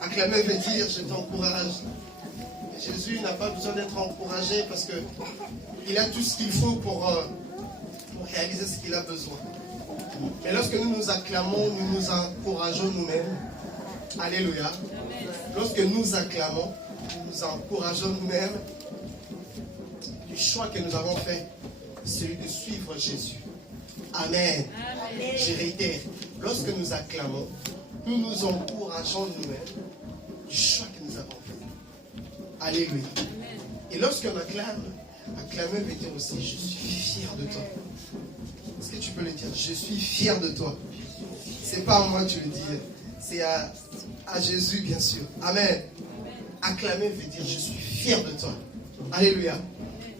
Acclamer veut dire je t'encourage. Jésus n'a pas besoin d'être encouragé parce qu'il a tout ce qu'il faut pour réaliser ce qu'il a besoin. Mais lorsque nous nous acclamons, nous nous encourageons nous-mêmes. Alléluia. Lorsque nous acclamons, nous nous encourageons nous-mêmes du choix que nous avons fait, celui de suivre Jésus. Amen. Amen. Je réitère, lorsque nous acclamons, nous nous encourageons nous-mêmes du choix que nous avons fait. Alléluia. Amen. Et lorsqu'on acclame, acclamer veut dire aussi je suis fier de toi. Est-ce que tu peux le dire? Je suis fier de toi. C'est pas à moi que tu le dis, c'est à Jésus bien sûr. Amen. Acclamer veut dire je suis fier de toi. Alléluia.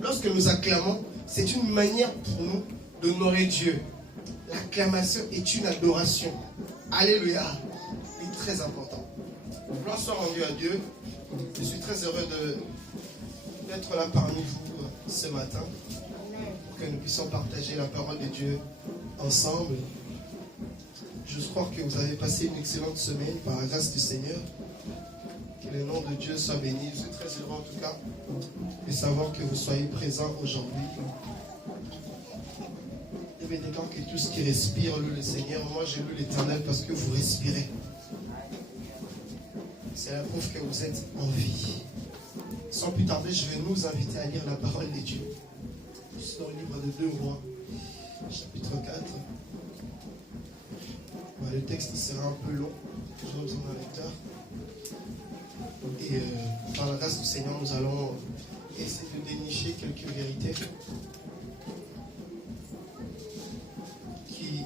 Lorsque nous acclamons, c'est une manière pour nous d'honorer Dieu. L'acclamation est une adoration. Alléluia. C'est très important. Gloire soit rendue à Dieu. Je suis très heureux d'être là parmi vous ce matin pour que nous puissions partager la parole de Dieu ensemble. Je crois que vous avez passé une excellente semaine par la grâce du Seigneur. Que le nom de Dieu soit béni. Je suis très heureux en tout cas de savoir que vous soyez présents aujourd'hui. Il est évident que tout ce qui respire loue le Seigneur. Moi, j'ai lu l'Éternel parce que vous respirez. C'est la preuve que vous êtes en vie. Sans plus tarder, je vais nous inviter à lire la parole de Dieu. C'est dans le livre de 2 Rois, chapitre 4. Le texte sera un peu long. J'aurai besoin d'un lecteur. Et par la grâce du Seigneur, nous allons essayer de dénicher quelques vérités qui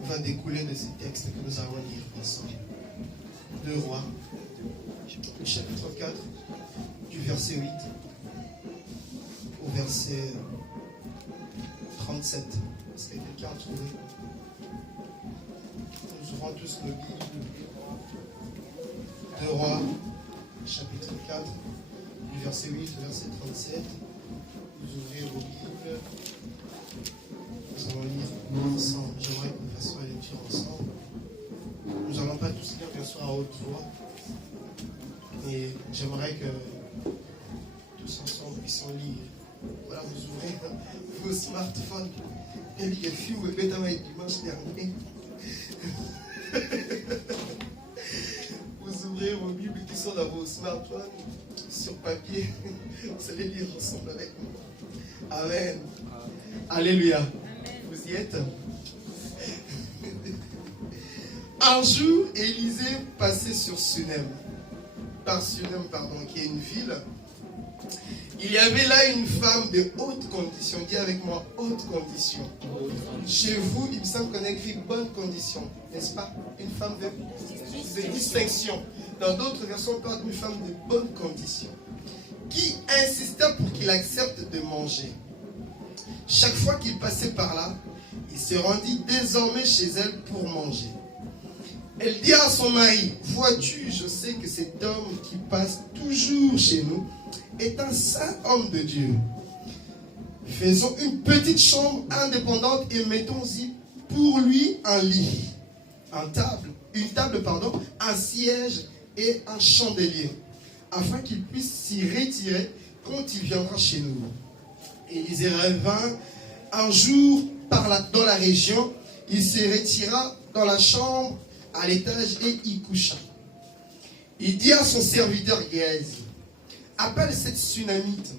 vont découler de ces textes que nous allons lire ensemble. 2 Rois, chapitre 4, du verset 8 au verset 37. Est-ce que quelqu'un a trouvé? Nous ouvrons tous nos Bibles. 2 Rois, chapitre 4, du verset 8 au verset 37. Vous ouvrez vos Bibles. Nous allons lire ensemble. J'aimerais que nous fassions la lecture ensemble. Nous allons n'allons pas tous lire bien sûr à haute voix. Et j'aimerais que tous ensemble puissions lire. Voilà, vous ouvrez vos smartphones. Et les films, vous faites un dimanche dernier. Vous ouvrez vos Bibles qui sont dans vos smartphones, sur papier. Vous allez lire ensemble avec nous. Amen. Alléluia. Vous y êtes? Un jour, Élisée passait sur Sunem, qui est une ville. Il y avait là une femme de haute condition. Dis avec moi, haute condition. Chez vous, il me semble qu'on a écrit bonne condition, n'est-ce pas? Une femme de distinction. Dans d'autres versions, on parle d'une femme de bonne condition, qui insista pour qu'il accepte de manger. Chaque fois qu'il passait par là, il se rendit désormais chez elle pour manger. Elle dit à son mari, vois-tu, je sais que cet homme qui passe toujours chez nous est un saint homme de Dieu. Faisons une petite chambre indépendante et mettons-y pour lui un lit, une table, un siège et un chandelier, afin qu'il puisse s'y retirer quand il viendra chez nous. Élisée revint un jour dans la région, il se retira dans la chambre à l'étage et y coucha. Il dit à son serviteur Géasi, appelle cette Sunamite.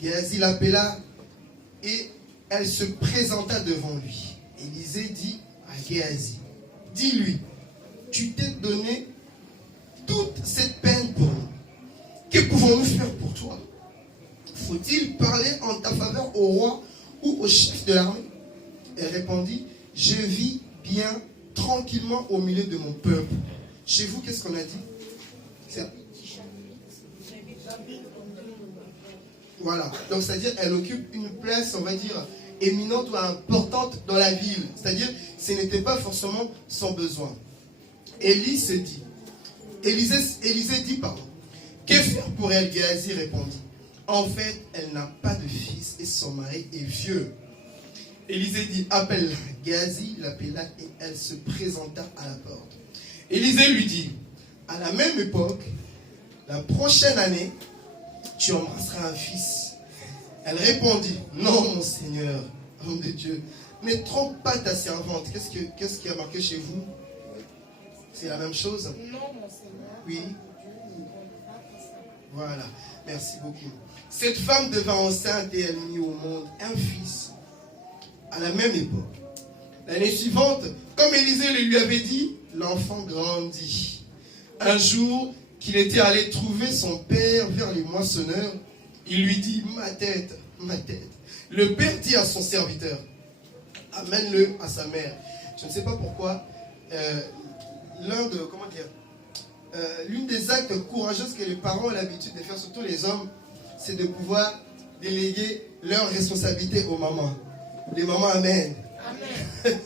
Géasi l'appela et elle se présenta devant lui. Élisée dit à Géasi, dis-lui, tu t'es donné toute cette peine pour nous. Que pouvons-nous faire pour toi? Faut-il parler en ta faveur au roi ou au chef de l'armée? Elle répondit, je vis bien tranquillement au milieu de mon peuple. Chez vous, qu'est-ce qu'on a dit? Voilà. Donc, c'est-à-dire, elle occupe une place, on va dire, éminente ou importante dans la ville. C'est-à-dire, ce n'était pas forcément son besoin. Élisée dit, que faire pour elle? Géasi répondit, en fait, elle n'a pas de fils et son mari est vieux. Élisée dit, appelle-la. Géasi l'appela et elle se présenta à la porte. Élisée lui dit, à la même époque, la prochaine année, tu embrasseras un fils. Elle répondit, non mon Seigneur, homme de Dieu, ne trompe pas ta servante. Qu'est-ce qui a marqué chez vous? C'est la même chose? Non mon Seigneur. Oui. Voilà, merci beaucoup. Cette femme devint enceinte et elle mit au monde un fils. À la même époque, l'année suivante, comme Élisée le lui avait dit, l'enfant grandit. Un jour qu'il était allé trouver son père vers les moissonneurs, il lui dit, ma tête, ma tête. Le père dit à son serviteur, amène-le à sa mère. Je ne sais pas pourquoi, l'une des actes courageux que les parents ont l'habitude de faire, surtout les hommes, c'est de pouvoir déléguer leurs responsabilités aux mamans. Les mamans, amen. Amen.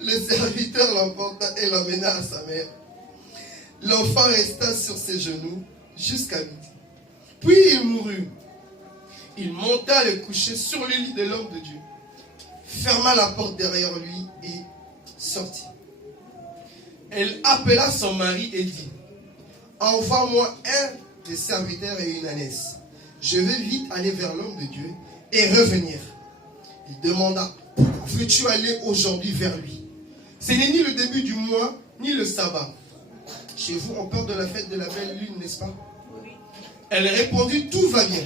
Le serviteur l'emporta et l'emmena à sa mère. L'enfant resta sur ses genoux jusqu'à midi. Puis il mourut. Il monta le coucher sur le lit de l'homme de Dieu, ferma la porte derrière lui et sortit. Elle appela son mari et dit, envoie-moi un des serviteurs et une ânesse. Je vais vite aller vers l'homme de Dieu et revenir. Il demanda, veux-tu aller aujourd'hui vers lui? Ce n'est ni le début du mois, ni le sabbat. Chez vous, on parle de la fête de la belle lune, n'est-ce pas? Oui. Elle répondit, tout va bien.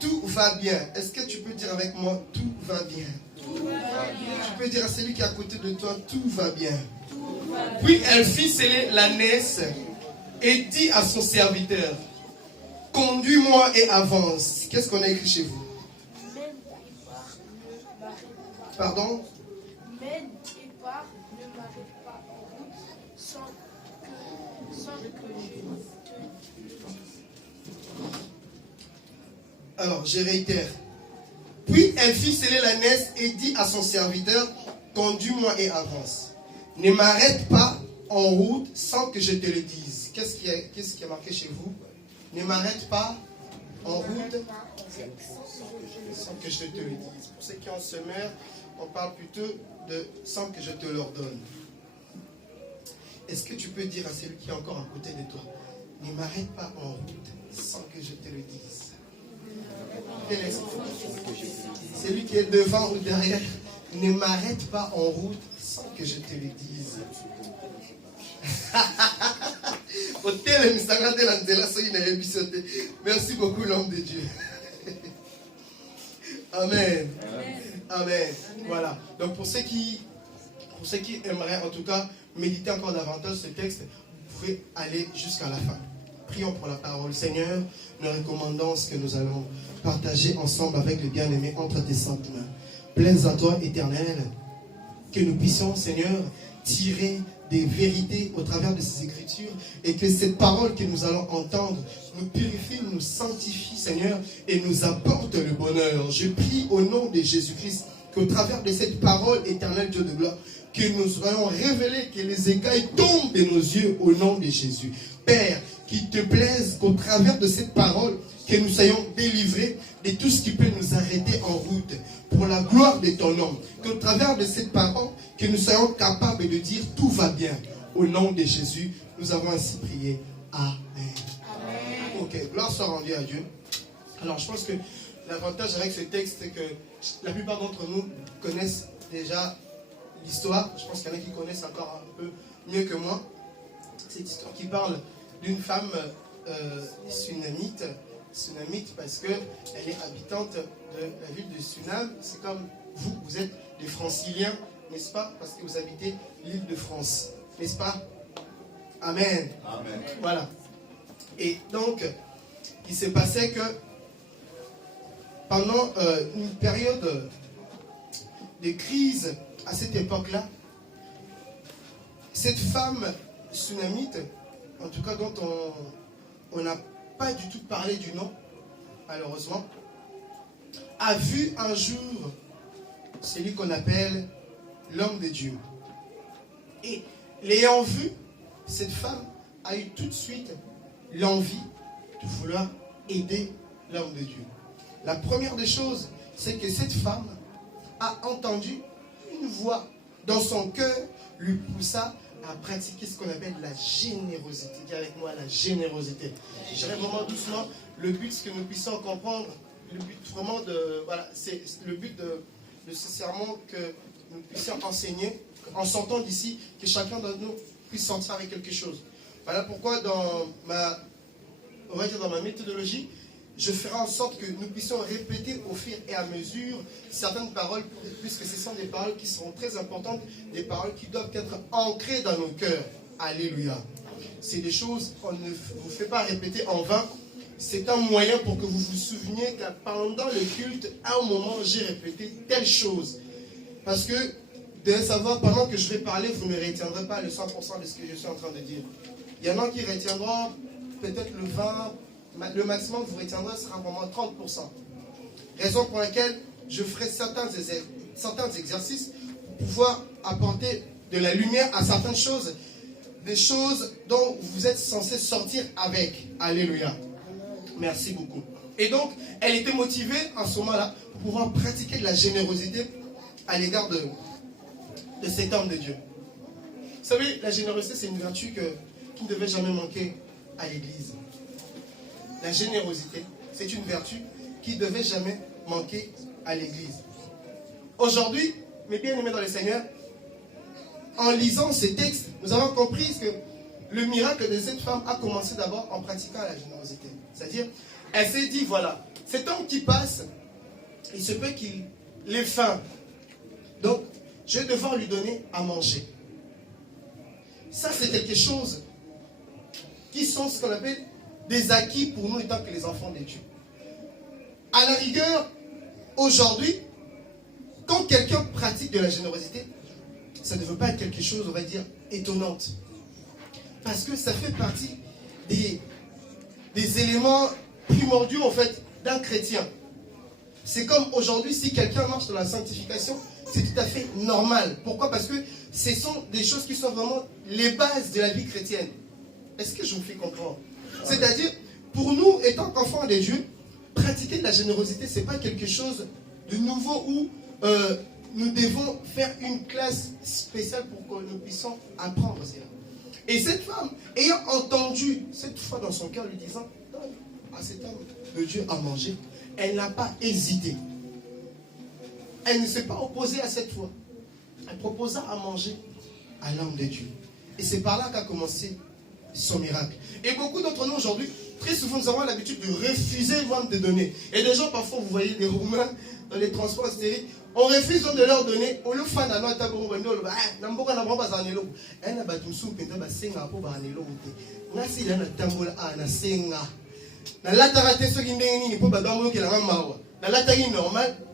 Tout va bien. Est-ce que tu peux dire avec moi, tout va bien? Tout va bien. Tu peux dire à celui qui est à côté de toi, tout va bien. Tout va bien. Puis elle fit sceller l'ânesse et dit à son serviteur, conduis-moi et avance. Qu'est-ce qu'on a écrit chez vous? Pardon? Mène et part, ne m'arrête pas en route sans que je te le dise. Alors, je réitère. Puis elle fit sceller l'ânesse et dit à son serviteur, conduis-moi et avance. Ne m'arrête pas en route sans que je te le dise. Qu'est-ce qui a marqué chez vous? Ne m'arrête pas en route sans que je te le dise. Pour ceux qui ont semeur, on parle plutôt de sans que je te l'ordonne. est-ce que tu peux dire à celui qui est encore à côté de toi, ne m'arrête pas en route sans que je te le dise. Quel est celui qui est devant ou derrière, ne m'arrête pas en route sans que je te le dise. Merci beaucoup l'homme de Dieu. Amen. Amen. Voilà. Donc pour ceux qui aimeraient en tout cas méditer encore davantage ce texte, vous pouvez aller jusqu'à la fin. Prions pour la parole. Seigneur, nous recommandons ce que nous allons partager ensemble avec les bien-aimés entre tes saintes mains. Plaise à toi, Éternel, que nous puissions, Seigneur, tirer des vérités au travers de ces Écritures et que cette parole que nous allons entendre nous purifie, nous sanctifie, Seigneur, et nous apporte le bonheur. Je prie au nom de Jésus-Christ qu'au travers de cette parole, Éternel Dieu de gloire, que nous soyons révélés, que les écailles tombent de nos yeux au nom de Jésus. Père, qu'il te plaise qu'au travers de cette parole, que nous soyons délivrés de tout ce qui peut nous arrêter en route pour la gloire de ton nom. Qu'au travers de cette parole, que nous soyons capables de dire tout va bien. Au nom de Jésus, nous avons ainsi prié. Amen. Amen. Ok, gloire soit rendue à Dieu. Alors je pense que l'avantage avec ce texte, c'est que la plupart d'entre nous connaissent déjà l'histoire. Je pense qu'il y en a qui connaissent encore un peu mieux que moi. Cette histoire qui parle d'une femme sunamite parce qu'elle est habitante de la ville de Sunam. C'est comme vous, vous êtes des franciliens, n'est-ce pas? Parce que vous habitez l'île de France, n'est-ce pas? Amen. Amen. Voilà. Et donc, il s'est passé que pendant une période de crise à cette époque-là, cette femme sunamite, en tout cas dont on n'a pas du tout parlé du nom, malheureusement, a vu un jour celui qu'on appelle l'homme de Dieu. Et l'ayant vu, cette femme a eu tout de suite l'envie de vouloir aider l'homme de Dieu. La première des choses, c'est que cette femme a entendu une voix dans son cœur lui poussa à pratiquer ce qu'on appelle la générosité. Dis avec moi la générosité. Je dirais vraiment doucement, le but, c'est que nous puissions comprendre, le but vraiment de, voilà, c'est le but de ce sermon que nous puissions enseigner, en sortant d'ici, que chacun d'entre nous puisse sortir avec quelque chose. Voilà pourquoi dans ma méthodologie, je ferai en sorte que nous puissions répéter au fur et à mesure certaines paroles, puisque ce sont des paroles qui seront très importantes, des paroles qui doivent être ancrées dans nos cœurs. Alléluia. C'est des choses qu'on ne vous fait pas répéter en vain. C'est un moyen pour que vous vous souveniez que pendant le culte, à un moment, j'ai répété telle chose. Parce que, de savoir, pendant que je vais parler, vous ne retiendrez pas le 100% de ce que je suis en train de dire. Il y en a qui retiendront peut-être le 20%. Le maximum que vous retiendrez sera vraiment 30%. Raison pour laquelle je ferai certains exercices pour pouvoir apporter de la lumière à certaines choses, des choses dont vous êtes censé sortir avec. Alléluia. Merci beaucoup. Et donc, elle était motivée en ce moment-là pour pouvoir pratiquer de la générosité à l'égard de cet homme de Dieu. Vous savez, la générosité, c'est une vertu qui ne devait jamais manquer à l'Église. La générosité, c'est une vertu qui ne devait jamais manquer à l'Église. Aujourd'hui, mes bien-aimés dans le Seigneur, en lisant ces textes, nous avons compris que le miracle de cette femme a commencé d'abord en pratiquant la générosité. C'est-à-dire, elle s'est dit, voilà, cet homme qui passe, il se peut qu'il ait faim. Donc, je vais devoir lui donner à manger. Ça, c'est quelque chose qui sont ce qu'on appelle des acquis pour nous étant que les enfants de Dieu. À la rigueur, aujourd'hui, quand quelqu'un pratique de la générosité, ça ne veut pas être quelque chose, on va dire, étonnante. Parce que ça fait partie des éléments primordiaux, en fait, d'un chrétien. C'est comme aujourd'hui, si quelqu'un marche dans la sanctification, c'est tout à fait normal. Pourquoi? Parce que ce sont des choses qui sont vraiment les bases de la vie chrétienne. Est-ce que je vous fais comprendre? C'est-à-dire, pour nous, étant qu'enfants de Dieu, pratiquer de la générosité, ce n'est pas quelque chose de nouveau où nous devons faire une classe spéciale pour que nous puissions apprendre cela. Et cette femme, ayant entendu cette foi dans son cœur, lui disant, donne à cet homme de Dieu à manger, elle n'a pas hésité. Elle ne s'est pas opposée à cette foi. Elle proposa à manger à l'homme de Dieu. Et c'est par là qu'a commencé son miracle. Et beaucoup d'entre nous aujourd'hui, très souvent, nous avons l'habitude de refuser même de donner. Et des gens, parfois, vous voyez des Roumains dans les transports stériles, on refuse de leur donner. On le fait dans notre tabou, on le normal,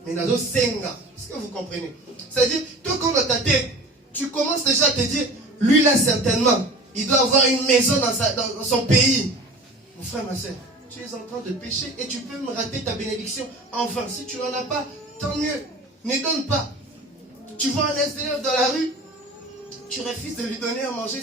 mais est-ce que vous comprenez? C'est-à-dire, toi, quand dans ta tête, tu commences déjà à te dire, lui là, certainement, il doit avoir une maison dans son pays. Mon frère, ma soeur, tu es en train de pécher et tu peux me rater ta bénédiction. Enfin, si tu n'en as pas, tant mieux. Ne donne pas. Tu vois un SDF dans la rue, tu refuses de lui donner à manger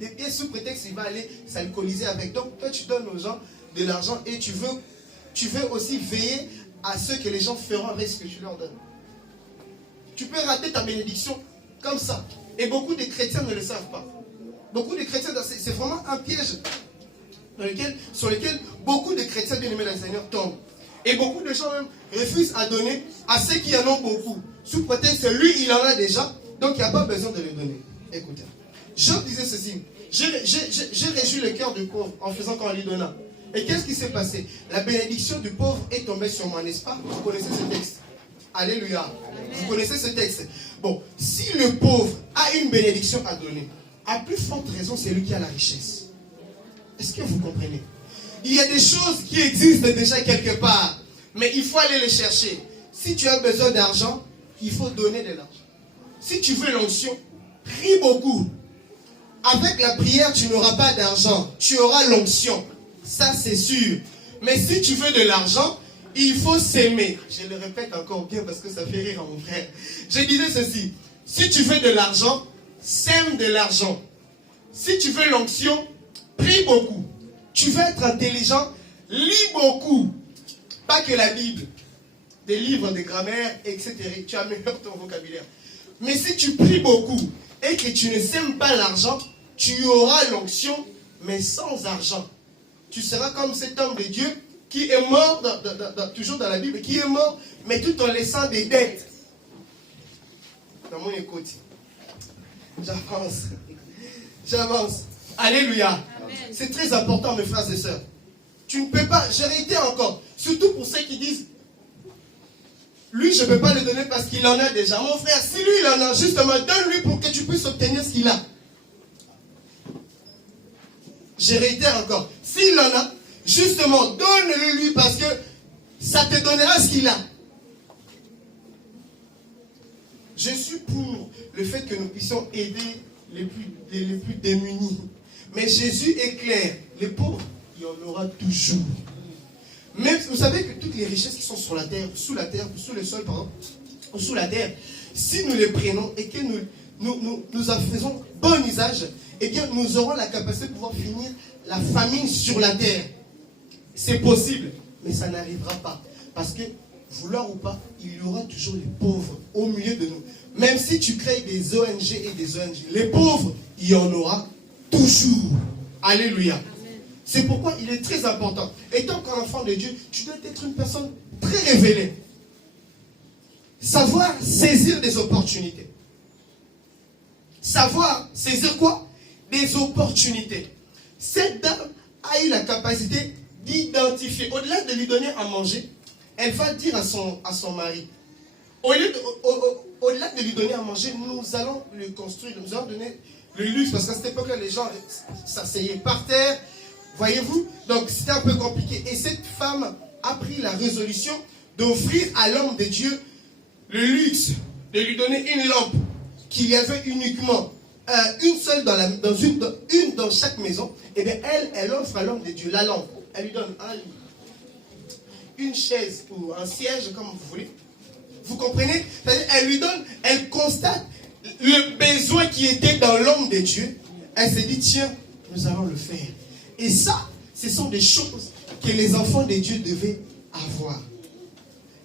des pieds sous prétexte qu'il va aller s'alcooliser avec. Donc, toi, tu donnes aux gens de l'argent et tu veux aussi veiller à ce que les gens feront avec ce que tu leur donnes. Tu peux rater ta bénédiction comme ça. Et beaucoup de chrétiens ne le savent pas. Beaucoup de chrétiens, c'est vraiment un piège sur lequel beaucoup de chrétiens bien aimés dans le Seigneur tombent. Et beaucoup de gens même refusent à donner à ceux qui en ont beaucoup. Sous prétexte que lui, il en a déjà, donc il n'y a pas besoin de le donner. Écoutez, Job disait ceci, j'ai réjoui le cœur du pauvre en faisant qu'on lui donna. Et qu'est-ce qui s'est passé? La bénédiction du pauvre est tombée sur moi, n'est-ce pas? Vous connaissez ce texte. Alléluia. Amen. Vous connaissez ce texte. Bon, si le pauvre a une bénédiction à donner, à plus forte raison, c'est lui qui a la richesse. Est-ce que vous comprenez? Il y a des choses qui existent déjà quelque part, mais il faut aller les chercher. Si tu as besoin d'argent, il faut donner de l'argent. Si tu veux l'onction, prie beaucoup. Avec la prière, tu n'auras pas d'argent, tu auras l'onction. Ça, c'est sûr. Mais si tu veux de l'argent, il faut s'aimer. Je le répète encore bien parce que ça fait rire à mon frère. Je disais ceci. Si tu veux de l'argent, sème de l'argent. Si tu veux l'onction, prie beaucoup. Tu veux être intelligent, lis beaucoup. Pas que la Bible. Des livres de grammaire, etc. Tu améliores ton vocabulaire. Mais si tu pries beaucoup et que tu ne sèmes pas l'argent, tu auras l'onction, mais sans argent. Tu seras comme cet homme de Dieu qui est mort, toujours dans la Bible, qui est mort, mais tout en laissant des dettes. Dans mon écoute. J'avance. Alléluia. C'est très important, mes frères et sœurs. Tu ne peux pas, j'ai réitéré encore, surtout pour ceux qui disent, lui, je ne peux pas le donner parce qu'il en a déjà. Mon frère, si lui, il en a, justement, donne-lui pour que tu puisses obtenir ce qu'il a. Je réitère encore. S'il en a, justement, donne-le lui parce que ça te donnera ce qu'il a. Je suis pour le fait que nous puissions aider les plus démunis. Mais Jésus est clair. Les pauvres, il y en aura toujours. Même, vous savez que toutes les richesses qui sont sur la terre, sous le sol, pardon, ou sous la terre, si nous les prenons et que nous en faisons bon usage, eh bien, nous aurons la capacité de pouvoir finir la famine sur la terre. C'est possible, mais ça n'arrivera pas. Parce que, vouloir ou pas, il y aura toujours les pauvres au milieu de nous. Même si tu crées des ONG et des ONG, les pauvres, il y en aura toujours. Alléluia. C'est pourquoi il est très important. Étant qu'un enfant de Dieu, tu dois être une personne très révélée. Savoir saisir des opportunités. Savoir saisir quoi? Des opportunités. Cette dame a eu la capacité d'identifier. Au-delà de lui donner à manger, elle va dire à son mari, au-delà de lui donner à manger, nous allons le construire, nous allons donner le luxe, parce qu'à cette époque-là, les gens s'asseyaient par terre. Voyez-vous? Donc c'était un peu compliqué. Et cette femme a pris la résolution d'offrir à l'homme de Dieu le luxe, de lui donner une lampe qu'il y avait uniquement une seule dans chaque maison. Et bien elle offre à l'homme de Dieu la lampe. Elle lui donne un lit, une chaise ou un siège, comme vous voulez. Vous comprenez? C'est-à-dire, elle lui donne, elle constate le besoin qui était dans l'homme de Dieu. Elle se dit, tiens, nous allons le faire. Et ça, ce sont des choses que les enfants de Dieu devaient avoir.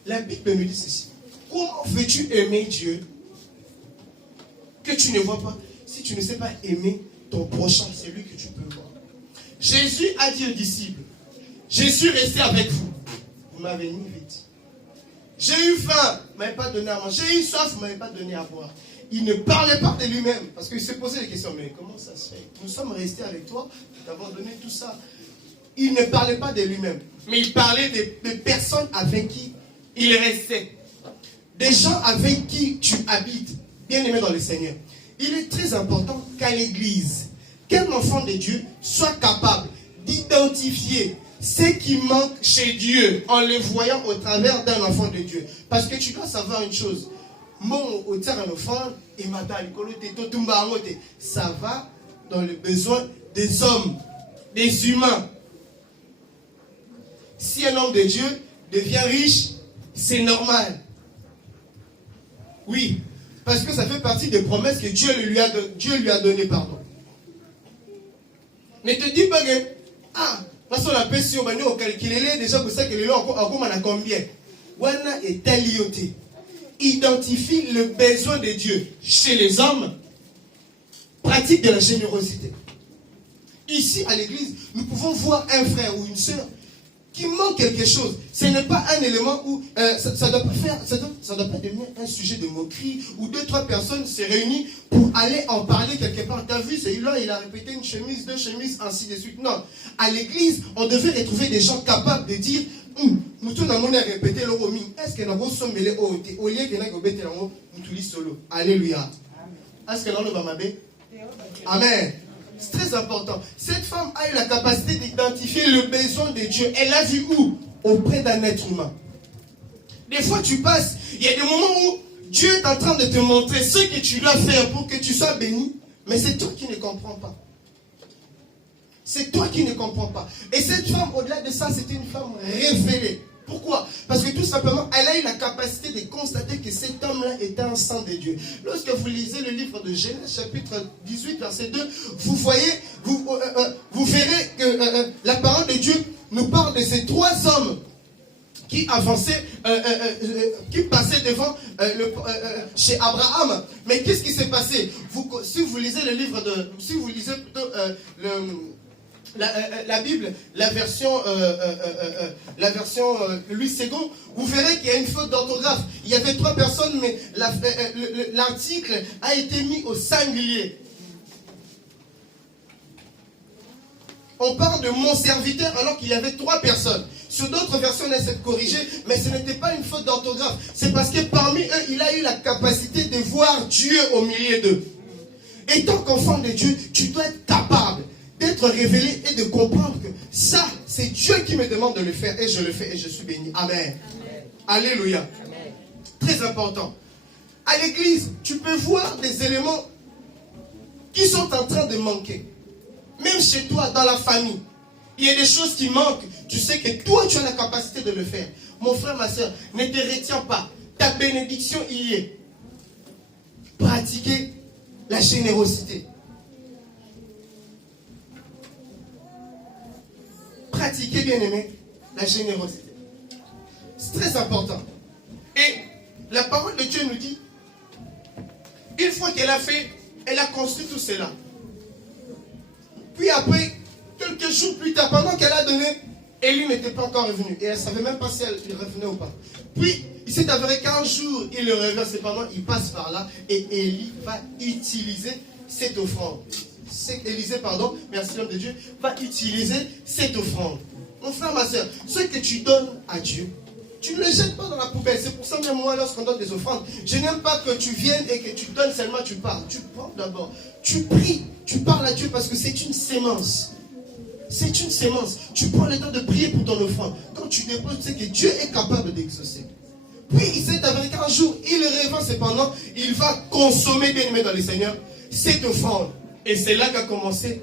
La Bible nous dit ceci. Comment veux-tu aimer Dieu que tu ne vois pas? Si tu ne sais pas aimer ton prochain, c'est lui que tu peux voir. Jésus a dit aux disciples, je suis resté avec vous. Vous m'avez mis vite. J'ai eu faim, vous ne m'avez pas donné à manger. J'ai eu soif, vous ne m'avez pas donné à boire. Il ne parlait pas de lui-même, parce qu'il se posait des questions. Mais comment ça se fait? Nous sommes restés avec toi, nous t'avons donné tout ça. Il ne parlait pas de lui-même, mais il parlait des personnes avec qui il restait. Des gens avec qui tu habites, bien aimé dans le Seigneur. Il est très important qu'à l'église, qu'un enfant de Dieu soit capable d'identifier ce qui manque chez Dieu en le voyant au travers d'un enfant de Dieu. Parce que tu dois savoir une chose. Ça va dans le besoin des hommes, des humains. Si un homme de Dieu devient riche, c'est normal. Oui, parce que ça fait partie des promesses que Dieu lui a données, pardon. Ne te dis pas que, parce qu'on appelle si on va nous calculer déjà pour ça que le lot a combien. Wana est talioté. Identifie le besoin de Dieu chez les hommes, pratique de la générosité. Ici à l'église, nous pouvons voir un frère ou une sœur qui manque quelque chose. Ce n'est pas un élément où ça doit pas devenir un sujet de moquerie où 2-3 personnes se réunissent pour aller en parler quelque part. T'as vu, celui-là, il a répété une chemise, 2 chemises, ainsi de suite. Non. À l'église, on devait retrouver des gens capables de dire nous tous avons répété le romi. Est-ce que nous avons sommé au lieu que nous avons bêté nous solo. Alléluia. Est-ce que nous avons mabé? Amen. C'est très important. Cette femme a eu la capacité d'identifier le besoin de Dieu. Elle l'a vu où? Auprès d'un être humain. Des fois, tu passes, il y a des moments où Dieu est en train de te montrer ce que tu dois faire pour que tu sois béni, mais c'est toi qui ne comprends pas. C'est toi qui ne comprends pas. Et cette femme, au-delà de ça, c'était une femme révélée. Pourquoi? Parce que tout simplement, elle a eu la capacité de constater que cet homme-là était un saint de Dieu. Lorsque vous lisez le livre de Genèse, chapitre 18, verset 2, vous voyez, vous verrez que la parole de Dieu nous parle de ces 3 hommes qui avançaient, qui passaient devant chez Abraham. Mais qu'est-ce qui s'est passé? Si vous lisez le livre de... Si vous lisez plutôt la Bible, la version Louis II, vous verrez qu'il y a une faute d'orthographe. Il y avait 3 personnes, mais l'article a été mis au singulier. On parle de mon serviteur alors qu'il y avait 3 personnes. Sur d'autres versions, on essaie de corriger, mais ce n'était pas une faute d'orthographe. C'est parce que parmi eux, il a eu la capacité de voir Dieu au milieu d'eux. Et tant qu'enfant de Dieu, tu dois être capable d'être révélé et de comprendre que ça, c'est Dieu qui me demande de le faire et je le fais et je suis béni. Amen. Amen. Alléluia. Amen. Très important. À l'église, tu peux voir des éléments qui sont en train de manquer. Même chez toi, dans la famille, il y a des choses qui manquent. Tu sais que toi, tu as la capacité de le faire. Mon frère, ma soeur, ne te retiens pas. Ta bénédiction y est. Pratiquez la générosité. Pratiquez, bien aimé, la générosité. C'est très important. Et la parole de Dieu nous dit, une fois qu'elle a fait, elle a construit tout cela. Puis après, quelques jours plus tard, pendant qu'elle a donné, Élie n'était pas encore revenu. Et elle ne savait même pas si elle revenait ou pas. Puis, il s'est avéré qu'un jour, il le revient, cependant, il passe par là. Et Élie va utiliser cette offrande. Élisée, pardon, merci l'homme de Dieu, va utiliser cette offrande. Mon frère, ma soeur, ce que tu donnes à Dieu, tu ne le jettes pas dans la poubelle. C'est pour ça que même moi, lorsqu'on donne des offrandes, je n'aime pas que tu viennes et que tu donnes seulement, tu parles. Tu prends d'abord. Tu pries, tu parles à Dieu parce que c'est une sémence. C'est une sémence. Tu prends le temps de prier pour ton offrande. Quand tu déposes, tu sais que Dieu est capable d'exaucer. Puis il s'est avéré qu'un jour, il revient cependant, il va consommer, bien aimé dans le Seigneur, cette offrande. Et c'est là qu'a commencé,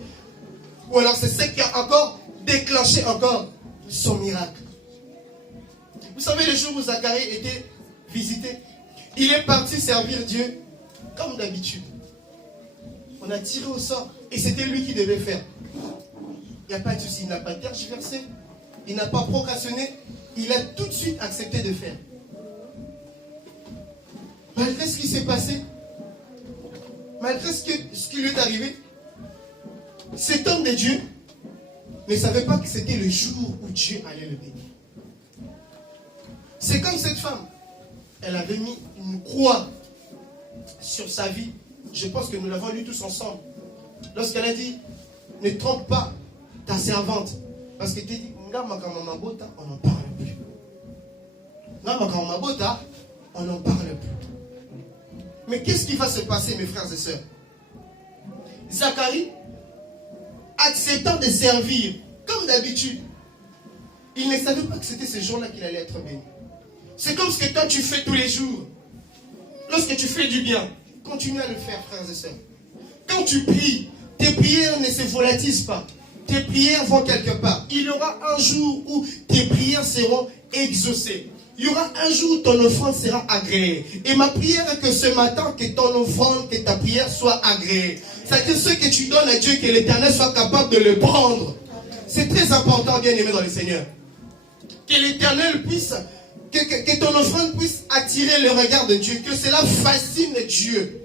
ou alors c'est ce qui a encore déclenché encore son miracle. Vous savez, le jour où Zacharie était visité, il est parti servir Dieu comme d'habitude. On a tiré au sort et c'était lui qui devait faire. Il n'y a pas de souci, il n'a pas tergiversé, il n'a pas procrastiné, il a tout de suite accepté de faire. Malgré ce qui s'est passé, malgré ce qui lui est arrivé, cet homme de Dieu ne savait pas que c'était le jour où Dieu allait le bénir. C'est comme cette femme. Elle avait mis une croix sur sa vie. Je pense que nous l'avons lu tous ensemble. Lorsqu'elle a dit, ne trompe pas ta servante. Parce que tu dit, on n'en parle plus. On n'en parle plus. Mais qu'est-ce qui va se passer, mes frères et sœurs? Zacharie, acceptant de servir, comme d'habitude, il ne savait pas que c'était ce jour-là qu'il allait être béni. C'est comme ce que toi tu fais tous les jours. Lorsque tu fais du bien, continue à le faire, frères et sœurs. Quand tu pries, tes prières ne se volatilisent pas. Tes prières vont quelque part. Il y aura un jour où tes prières seront exaucées. Il y aura un jour où ton offrande sera agréée. Et ma prière est que ce matin, que ton offrande, que ta prière soit agréée. C'est-à-dire ce que tu donnes à Dieu, que l'Éternel soit capable de le prendre. C'est très important, bien aimé dans le Seigneur. Que l'Éternel puisse, que ton offrande puisse attirer le regard de Dieu. Que cela fascine Dieu.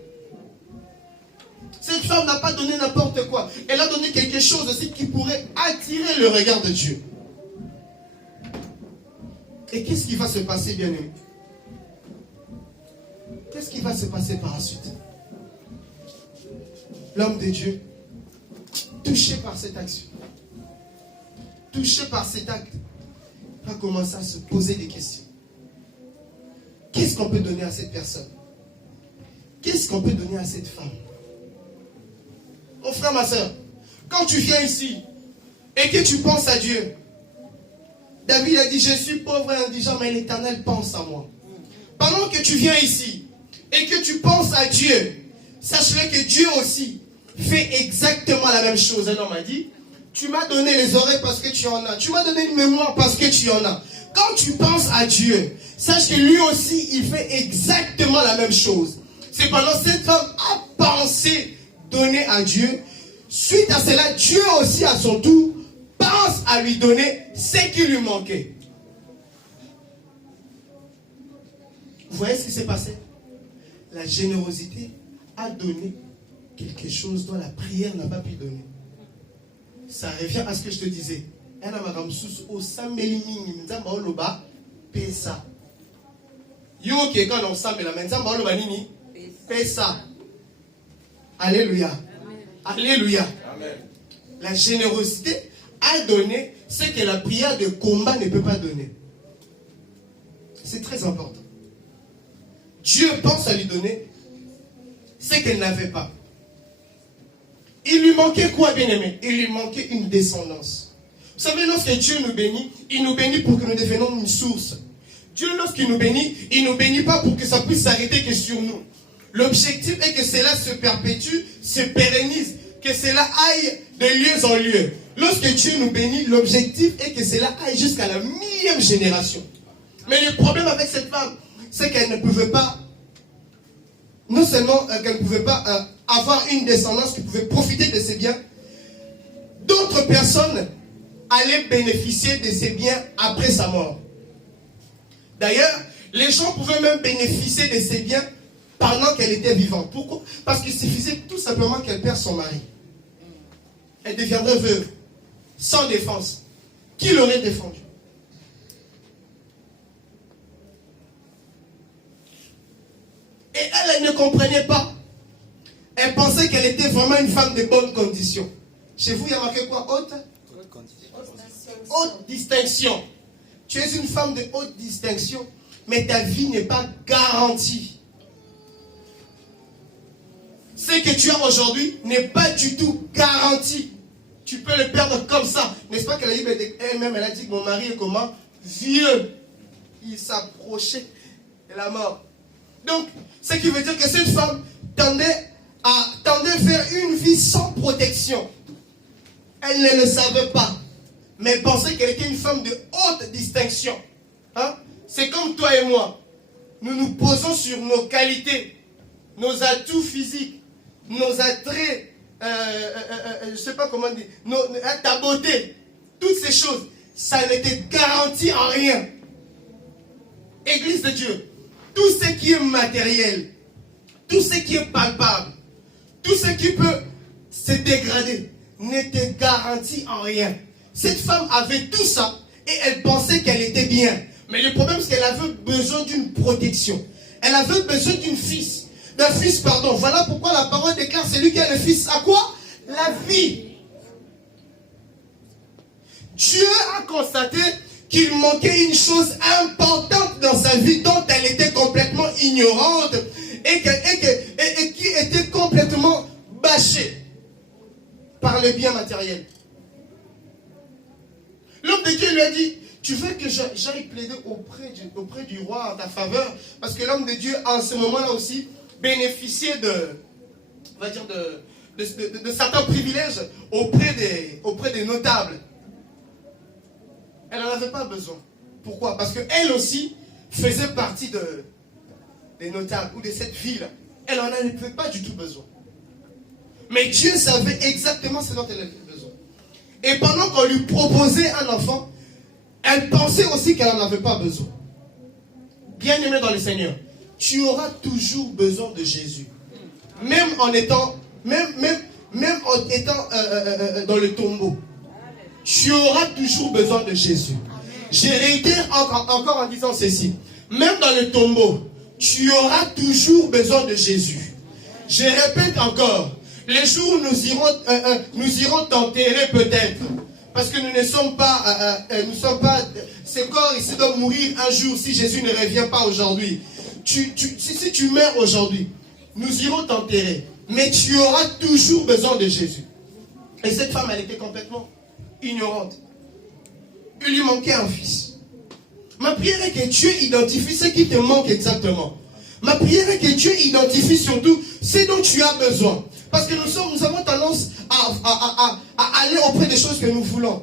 Cette femme n'a pas donné n'importe quoi. Elle a donné quelque chose aussi qui pourrait attirer le regard de Dieu. Et qu'est-ce qui va se passer, bien-aimé? Qu'est-ce qui va se passer par la suite? L'homme de Dieu, touché par cette action, touché par cet acte, va commencer à se poser des questions. Qu'est-ce qu'on peut donner à cette personne? Qu'est-ce qu'on peut donner à cette femme? Mon frère, ma soeur, quand tu viens ici et que tu penses à Dieu, David a dit, je suis pauvre et indigent, mais l'Éternel pense à moi. Pendant que tu viens ici et que tu penses à Dieu, sache-le que Dieu aussi fait exactement la même chose. Un homme a dit, tu m'as donné les oreilles parce que tu en as. Tu m'as donné une mémoire parce que tu en as. Quand tu penses à Dieu, sache que lui aussi, il fait exactement la même chose. C'est pendant cette femme a pensé donner à Dieu. Suite à cela, Dieu aussi à son tour pense à lui donner ce qui lui manquait. Vous voyez ce qui s'est passé? La générosité a donné quelque chose dont la prière n'a pas pu donner. Ça revient à ce que je te disais. Alléluia. Alléluia. La générosité a donné ce que la prière de combat ne peut pas donner. C'est très important. Dieu pense à lui donner ce qu'elle n'avait pas. Il lui manquait quoi, bien-aimé? Il lui manquait une descendance. Vous savez, lorsque Dieu nous bénit, il nous bénit pour que nous devenions une source. Dieu, lorsqu'il nous bénit pas pour que ça puisse s'arrêter que sur nous. L'objectif est que cela se perpétue, se pérennise, que cela aille de lieu en lieu. Lorsque Dieu nous bénit, l'objectif est que cela aille jusqu'à la 1000e génération. Mais le problème avec cette femme, c'est qu'elle ne pouvait pas, non seulement qu'elle ne pouvait pas avoir une descendance qui pouvait profiter de ses biens, d'autres personnes allaient bénéficier de ses biens après sa mort. D'ailleurs, les gens pouvaient même bénéficier de ses biens pendant qu'elle était vivante. Pourquoi? Parce qu'il suffisait tout simplement qu'elle perde son mari. Elle deviendrait veuve, sans défense. Qui l'aurait défendue? Et elle ne comprenait pas. Elle pensait qu'elle était vraiment une femme de bonne condition. Chez vous, il y a marqué quoi? Haute distinction. Tu es une femme de haute distinction, mais ta vie n'est pas garantie. Ce que tu as aujourd'hui n'est pas du tout garanti. Tu peux le perdre comme ça. N'est-ce pas qu'elle a dit elle-même, elle a dit que mon mari est comment? Vieux. Il s'approchait de la mort. Donc, ce qui veut dire que cette femme tendait vers une vie sans protection. Elle ne le savait pas. Mais elle pensait qu'elle était une femme de haute distinction. Hein? C'est comme toi et moi. Nous nous posons sur nos qualités, nos atouts physiques, nos attraits, je ne sais pas comment dire, ta beauté. Toutes ces choses, ça ne te garantit en rien. Église de Dieu, tout ce qui est matériel, tout ce qui est palpable, tout ce qui peut se dégrader, ne te garantit en rien. Cette femme avait tout ça et elle pensait qu'elle était bien. Mais le problème, c'est qu'elle avait besoin d'une protection. Elle avait besoin d'un fils, pardon. Voilà pourquoi la parole déclare, c'est lui qui a le fils. À quoi? La vie. Dieu a constaté qu'il manquait une chose importante dans sa vie dont elle était complètement ignorante et qui était complètement bâchée par le bien matériel. L'homme de Dieu lui a dit, tu veux que j'aille plaider auprès du roi en ta faveur? Parce que l'homme de Dieu, en ce moment-là aussi, bénéficiait de certains privilèges auprès des notables. Elle n'en avait pas besoin. Pourquoi? Parce qu'elle aussi faisait partie des notables ou de cette ville. Elle n'en avait pas du tout besoin. Mais Dieu savait exactement ce dont elle avait besoin. Et pendant qu'on lui proposait un enfant, elle pensait aussi qu'elle n'en avait pas besoin. Bien-aimé dans le Seigneur, tu auras toujours besoin de Jésus. Même en étant dans le tombeau. Tu auras toujours besoin de Jésus. Je réitère encore en disant ceci. Même dans le tombeau, tu auras toujours besoin de Jésus. Je répète encore. Les jours où nous irons t'enterrer peut-être. Parce que nous ne sommes pas, ce corps ici doit mourir un jour si Jésus ne revient pas aujourd'hui. Si tu meurs aujourd'hui, nous irons t'enterrer. Mais tu auras toujours besoin de Jésus. Et cette femme, elle était complètement ignorante. Il lui manquait un fils. Ma prière est que Dieu identifie ce qui te manque exactement. Ma prière est que Dieu identifie surtout ce dont tu as besoin. Parce que nous avons tendance à aller auprès des choses que nous voulons.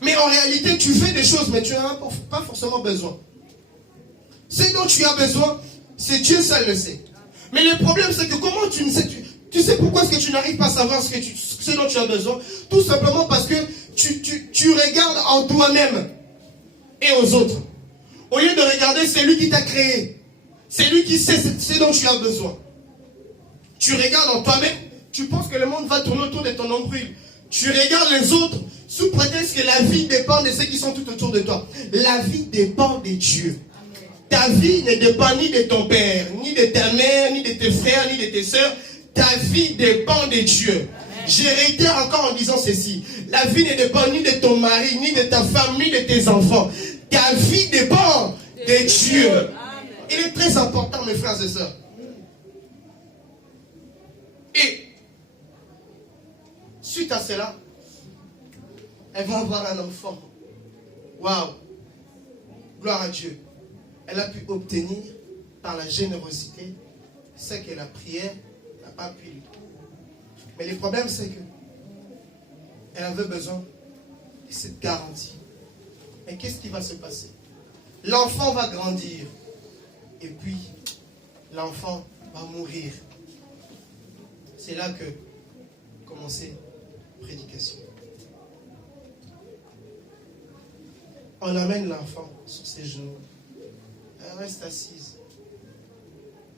Mais en réalité, tu fais des choses, mais tu n'en as pas forcément besoin. Ce dont tu as besoin, c'est Dieu seul le sait. Mais le problème, c'est que comment tu ne sais... Tu sais pourquoi est-ce que tu n'arrives pas à savoir ce dont tu as besoin? Tout simplement parce que tu regardes en toi-même et aux autres. Au lieu de regarder celui qui t'a créé. C'est lui qui sait ce dont tu as besoin. Tu regardes en toi-même, tu penses que le monde va tourner autour de ton nombril. Tu regardes les autres sous prétexte que la vie dépend de ceux qui sont tout autour de toi. La vie dépend de Dieu. Ta vie ne dépend ni de ton père, ni de ta mère, ni de tes frères, ni de tes sœurs. Ta vie dépend de Dieu. Je réitère encore en disant ceci. La vie ne dépend ni de ton mari, ni de ta femme, ni de tes enfants. Ta vie dépend de Dieu. Il est très important, mes frères et sœurs. Et suite à cela, elle va avoir un enfant. Waouh! Gloire à Dieu. Elle a pu obtenir par la générosité ce que la prière n'a pas pu lui. Mais le problème, c'est que elle avait besoin de cette garantie. Et qu'est-ce qui va se passer? L'enfant va grandir. Et puis, l'enfant va mourir. C'est là que commençait la prédication. On amène l'enfant sur ses genoux. Elle reste assise.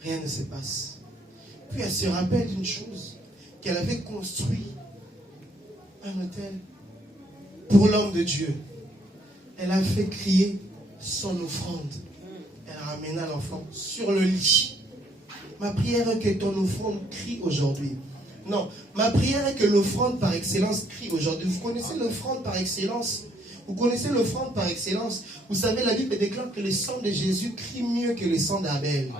Rien ne se passe. Puis elle se rappelle d'une chose, qu'elle avait construit un autel pour l'homme de Dieu. Elle a fait crier son offrande. Elle ramena l'enfant sur le lit. Ma prière est que ton offrande crie aujourd'hui. Non, ma prière est que l'offrande par excellence crie aujourd'hui. Vous connaissez l'offrande par excellence? Vous connaissez l'offrande par excellence? Vous savez, la Bible déclare que le sang de Jésus crie mieux que le sang d'Abel.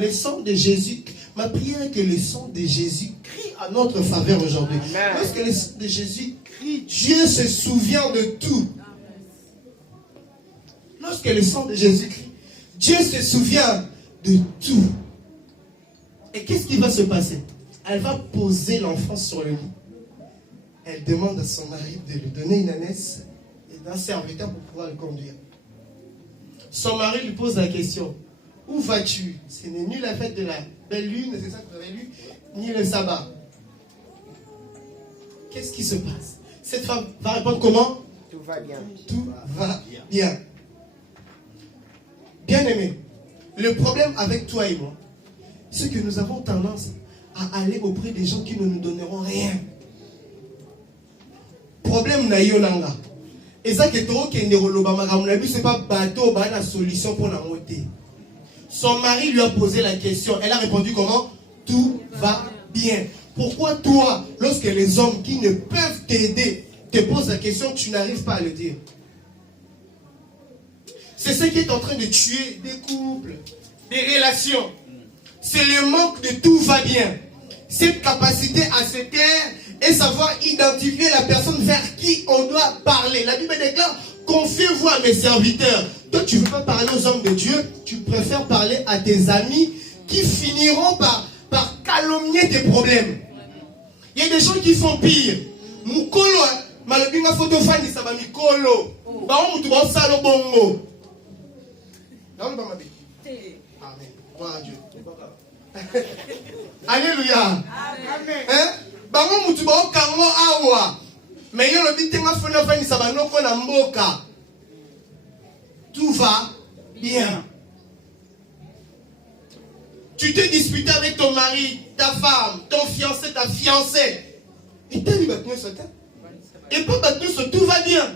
Le sang de Jésus, ma prière est que le sang de Jésus crie à notre faveur aujourd'hui. Lorsque le sang de Jésus crie, Dieu se souvient de tout. Lorsque le sang de Jésus crie, Dieu se souvient de tout. Et qu'est-ce qui va se passer? Elle va poser l'enfant sur le lit. Elle demande à son mari de lui donner une ânesse et d'un serviteur pour pouvoir le conduire. Son mari lui pose la question. Où vas-tu? Ce n'est ni la fête de la belle lune, c'est ça que vous avez lu, ni le sabbat. Qu'est-ce qui se passe? Cette femme va répondre comment? Tout va bien. Tout va bien. Bien-aimé, le problème avec toi et moi, c'est que nous avons tendance à aller auprès des gens qui ne nous donneront rien. problème na yonanga. Et ça que toi qui est c'est pas bateau, bah la solution pour la montée. Son mari lui a posé la question. Elle a répondu comment? Tout va bien. Pourquoi toi, lorsque les hommes qui ne peuvent t'aider te posent la question, tu n'arrives pas à le dire? C'est ce qui est en train de tuer des couples, des relations. C'est le manque de tout va bien. Cette capacité à se taire et savoir identifier la personne vers qui on doit parler. La Bible déclare, confiez-vous à mes serviteurs. Toi, tu ne veux pas parler aux hommes de Dieu, tu préfères parler à tes amis qui finiront par calomnier tes problèmes. Il y a des gens qui font pire. Mukolo, malobinga photo fani ça va mikolo. Ba on mutu ba salo bongo. Amen. Gloire à Dieu. Alléluia. Amen. Hein? Ba on mutu ba kango awa. Mais yo lobi tenga photo fani ça va noko na mboka. Tout va bien. Tu t'es disputé avec ton mari, ta femme, ton fiancé, ta fiancée. Et t'as dit battu ce temps. Et pas battu ce tout va bien.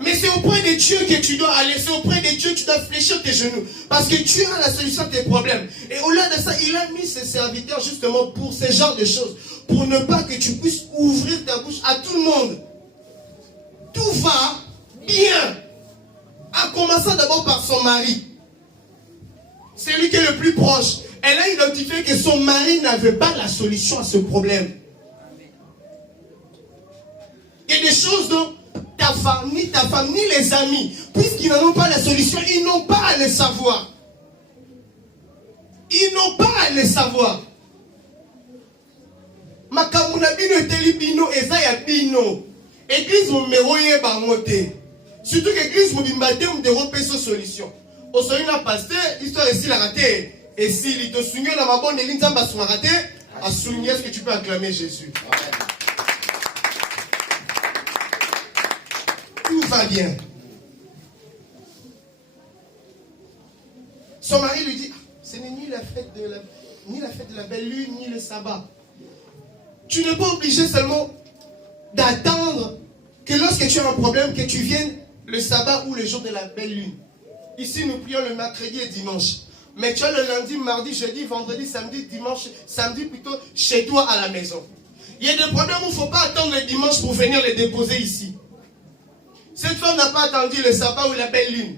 Mais c'est auprès de Dieu que tu dois aller. C'est auprès de Dieu que tu dois fléchir tes genoux. Parce que Dieu a la solution à tes problèmes. Et au-delà de ça, il a mis ses serviteurs justement pour ce genre de choses. Pour ne pas que tu puisses ouvrir ta bouche à tout le monde. Tout va bien. En commençant d'abord par son mari. C'est lui qui est le plus proche. Elle a identifié que son mari n'avait pas la solution à ce problème. Il y a des choses dont ta femme, ni les amis, puisqu'ils n'en ont pas la solution, ils n'ont pas à le savoir. Ils n'ont pas à le savoir. Makamuna bino eteli bino eza ya bino. Église numéro yeba moté. Surtout que l'église mobimba te mdero peso solution. Osoyina pasteur, histoire ici la raté. Et s'il te sougne dans ma bonne ligne, à souligner, est-ce que tu peux acclamer Jésus? Tout va bien. Son mari lui dit, ce n'est ni la fête de la belle lune, ni le sabbat. Tu n'es pas obligé seulement d'attendre que lorsque tu as un problème, que tu viennes le sabbat ou le jour de la belle lune. Ici, nous prions le mercredi et dimanche. Mais tu as le lundi, mardi, jeudi, vendredi, samedi, dimanche, samedi plutôt chez toi à la maison. Il y a des problèmes où il ne faut pas attendre le dimanche pour venir les déposer ici. Cette femme n'a pas attendu le sabbat ou la belle lune.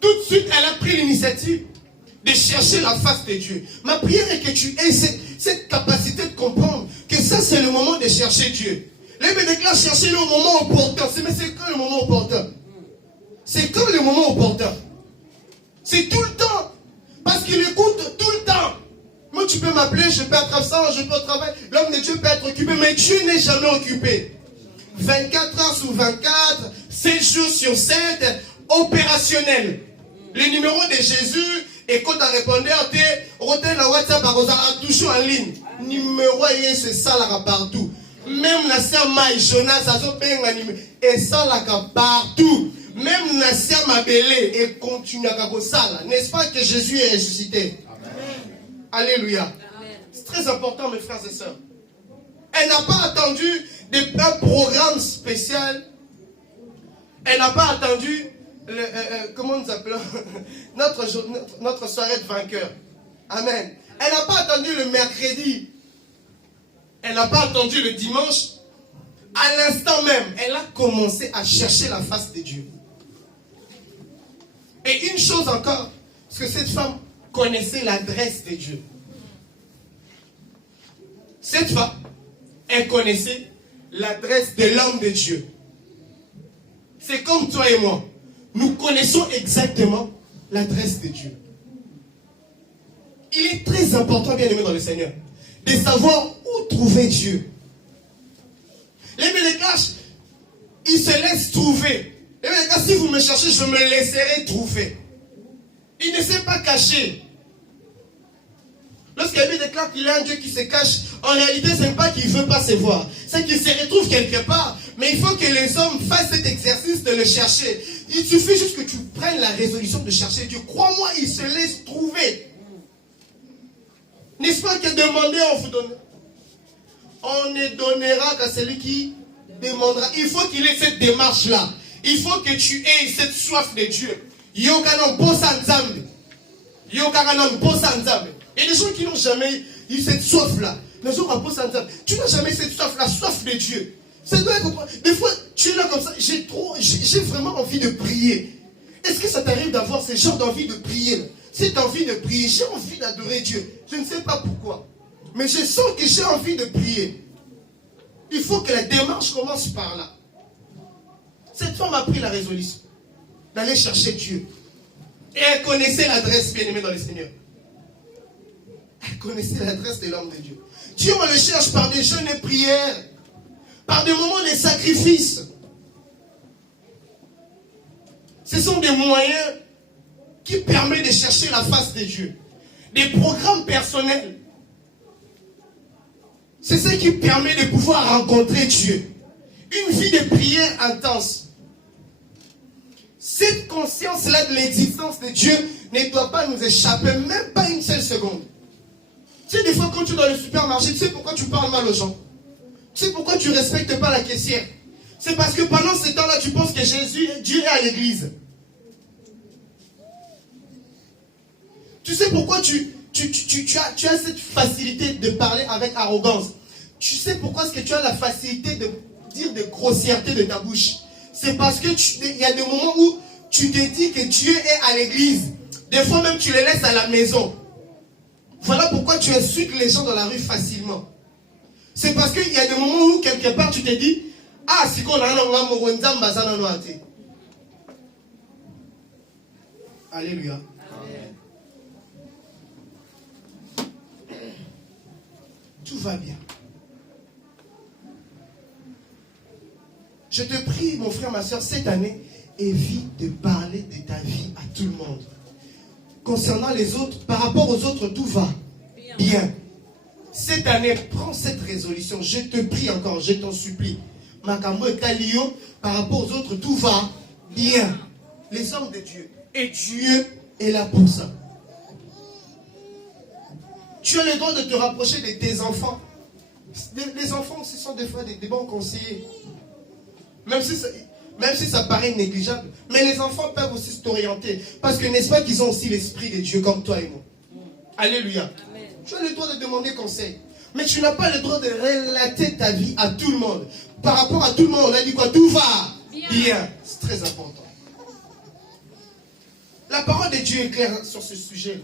Tout de suite, elle a pris l'initiative de chercher la face de Dieu. Ma prière est que tu aies cette capacité de comprendre que ça, c'est le moment de chercher Dieu. Les me déclarent chercher-le au moment opportun. Mais c'est quand le moment opportun? C'est quand le moment opportun? C'est tout le temps. Parce qu'il écoute tout le temps. Moi, tu peux m'appeler, je peux être absent, je peux travailler. L'homme de Dieu peut être occupé, mais Dieu n'est jamais occupé. 24 heures sur 24, 7 jours sur 7, opérationnel. Le numéro de Jésus, et quand tu as répondu, tu es dans WhatsApp, toujours en ligne. Numéro, c'est ça là partout. Même la sœur Maï, Jonas, ça et ça là partout. Même la sœur Mabélé et continue à ça. N'est-ce pas que Jésus est ressuscité? Amen. Alléluia. Amen. C'est très important, mes frères et sœurs. Elle n'a pas attendu un programme spécial. Elle n'a pas attendu, comment nous appelons, notre soirée de vainqueur. Amen. Elle n'a pas attendu le mercredi. Elle n'a pas attendu le dimanche. À l'instant même, elle a commencé à chercher la face de Dieu. Et une chose encore, parce que cette femme connaissait l'adresse de Dieu. Cette femme, elle connaissait l'adresse de l'homme de Dieu. C'est comme toi et moi. Nous connaissons exactement l'adresse de Dieu. Il est très important, bien aimé dans le Seigneur, de savoir où trouver Dieu. Les Bénécaches, ils se laissent trouver. Les Bénécaches, si vous me cherchez, je me laisserai trouver. Il ne s'est pas caché. Lorsqu'il déclare qu'il y a un Dieu qui se cache, en réalité, ce n'est pas qu'il ne veut pas se voir. C'est qu'il se retrouve quelque part. Mais il faut que les hommes fassent cet exercice de le chercher. Il suffit juste que tu prennes la résolution de chercher Dieu. Crois-moi, il se laisse trouver. N'est-ce pas que demander, on vous donne? On ne donnera qu'à celui qui demandera. Il faut qu'il ait cette démarche-là. Il faut que tu aies cette soif de Dieu. Il y a des gens qui n'ont jamais eu cette soif-là. Tu n'as jamais cette soif-là, soif de Dieu. Des fois, tu es là comme ça, j'ai vraiment envie de prier. Est-ce que ça t'arrive d'avoir ce genre d'envie de prier? Cette envie de prier, j'ai envie d'adorer Dieu. Je ne sais pas pourquoi. Mais je sens que j'ai envie de prier. Il faut que la démarche commence par là. Cette femme a pris la résolution d'aller chercher Dieu. Et elle connaissait l'adresse, bien-aimée dans le Seigneur. Elle connaissait l'adresse de l'homme de Dieu. Dieu, on le cherche par des jeûnes et prières, par des moments de sacrifice. Ce sont des moyens qui permettent de chercher la face de Dieu. Des programmes personnels. C'est ce qui permet de pouvoir rencontrer Dieu. Une vie de prière intense. Cette conscience-là de l'existence de Dieu ne doit pas nous échapper, même pas une seule seconde. Tu sais, des fois, quand tu es dans le supermarché, tu sais pourquoi tu parles mal aux gens? Tu sais pourquoi tu ne respectes pas la caissière? C'est parce que pendant ce temps-là, tu penses que Dieu est à l'église. Tu sais pourquoi tu as cette facilité de parler avec arrogance? Tu sais pourquoi est-ce que tu as la facilité de dire des grossièretés de ta bouche? C'est parce que il y a des moments où tu te dis que Dieu est à l'église. Des fois même tu les laisses à la maison. Voilà pourquoi tu insultes les gens dans la rue facilement. C'est parce qu'il y a des moments où quelque part tu te dis, ah, si qu'on a un Alléluia. Amen. Tout va bien. Je te prie, mon frère, ma soeur, cette année, évite de parler de ta vie à tout le monde. Concernant les autres, par rapport aux autres, tout va bien. Cette année, prends cette résolution. Je te prie encore, je t'en supplie. Makambo et Kalio, par rapport aux autres, tout va bien. Les hommes de Dieu. Et Dieu est là pour ça. Tu as le droit de te rapprocher de tes enfants. Les enfants, ce sont des fois des bons conseillers. Même si ça paraît négligeable. Mais les enfants peuvent aussi t'orienter. Parce que n'est-ce pas qu'ils ont aussi l'esprit de Dieu comme toi et moi. Alléluia. Amen. Tu as le droit de demander conseil. Mais tu n'as pas le droit de relater ta vie à tout le monde. Par rapport à tout le monde, on a dit quoi? Tout va bien. C'est très important. La parole de Dieu est claire sur ce sujet.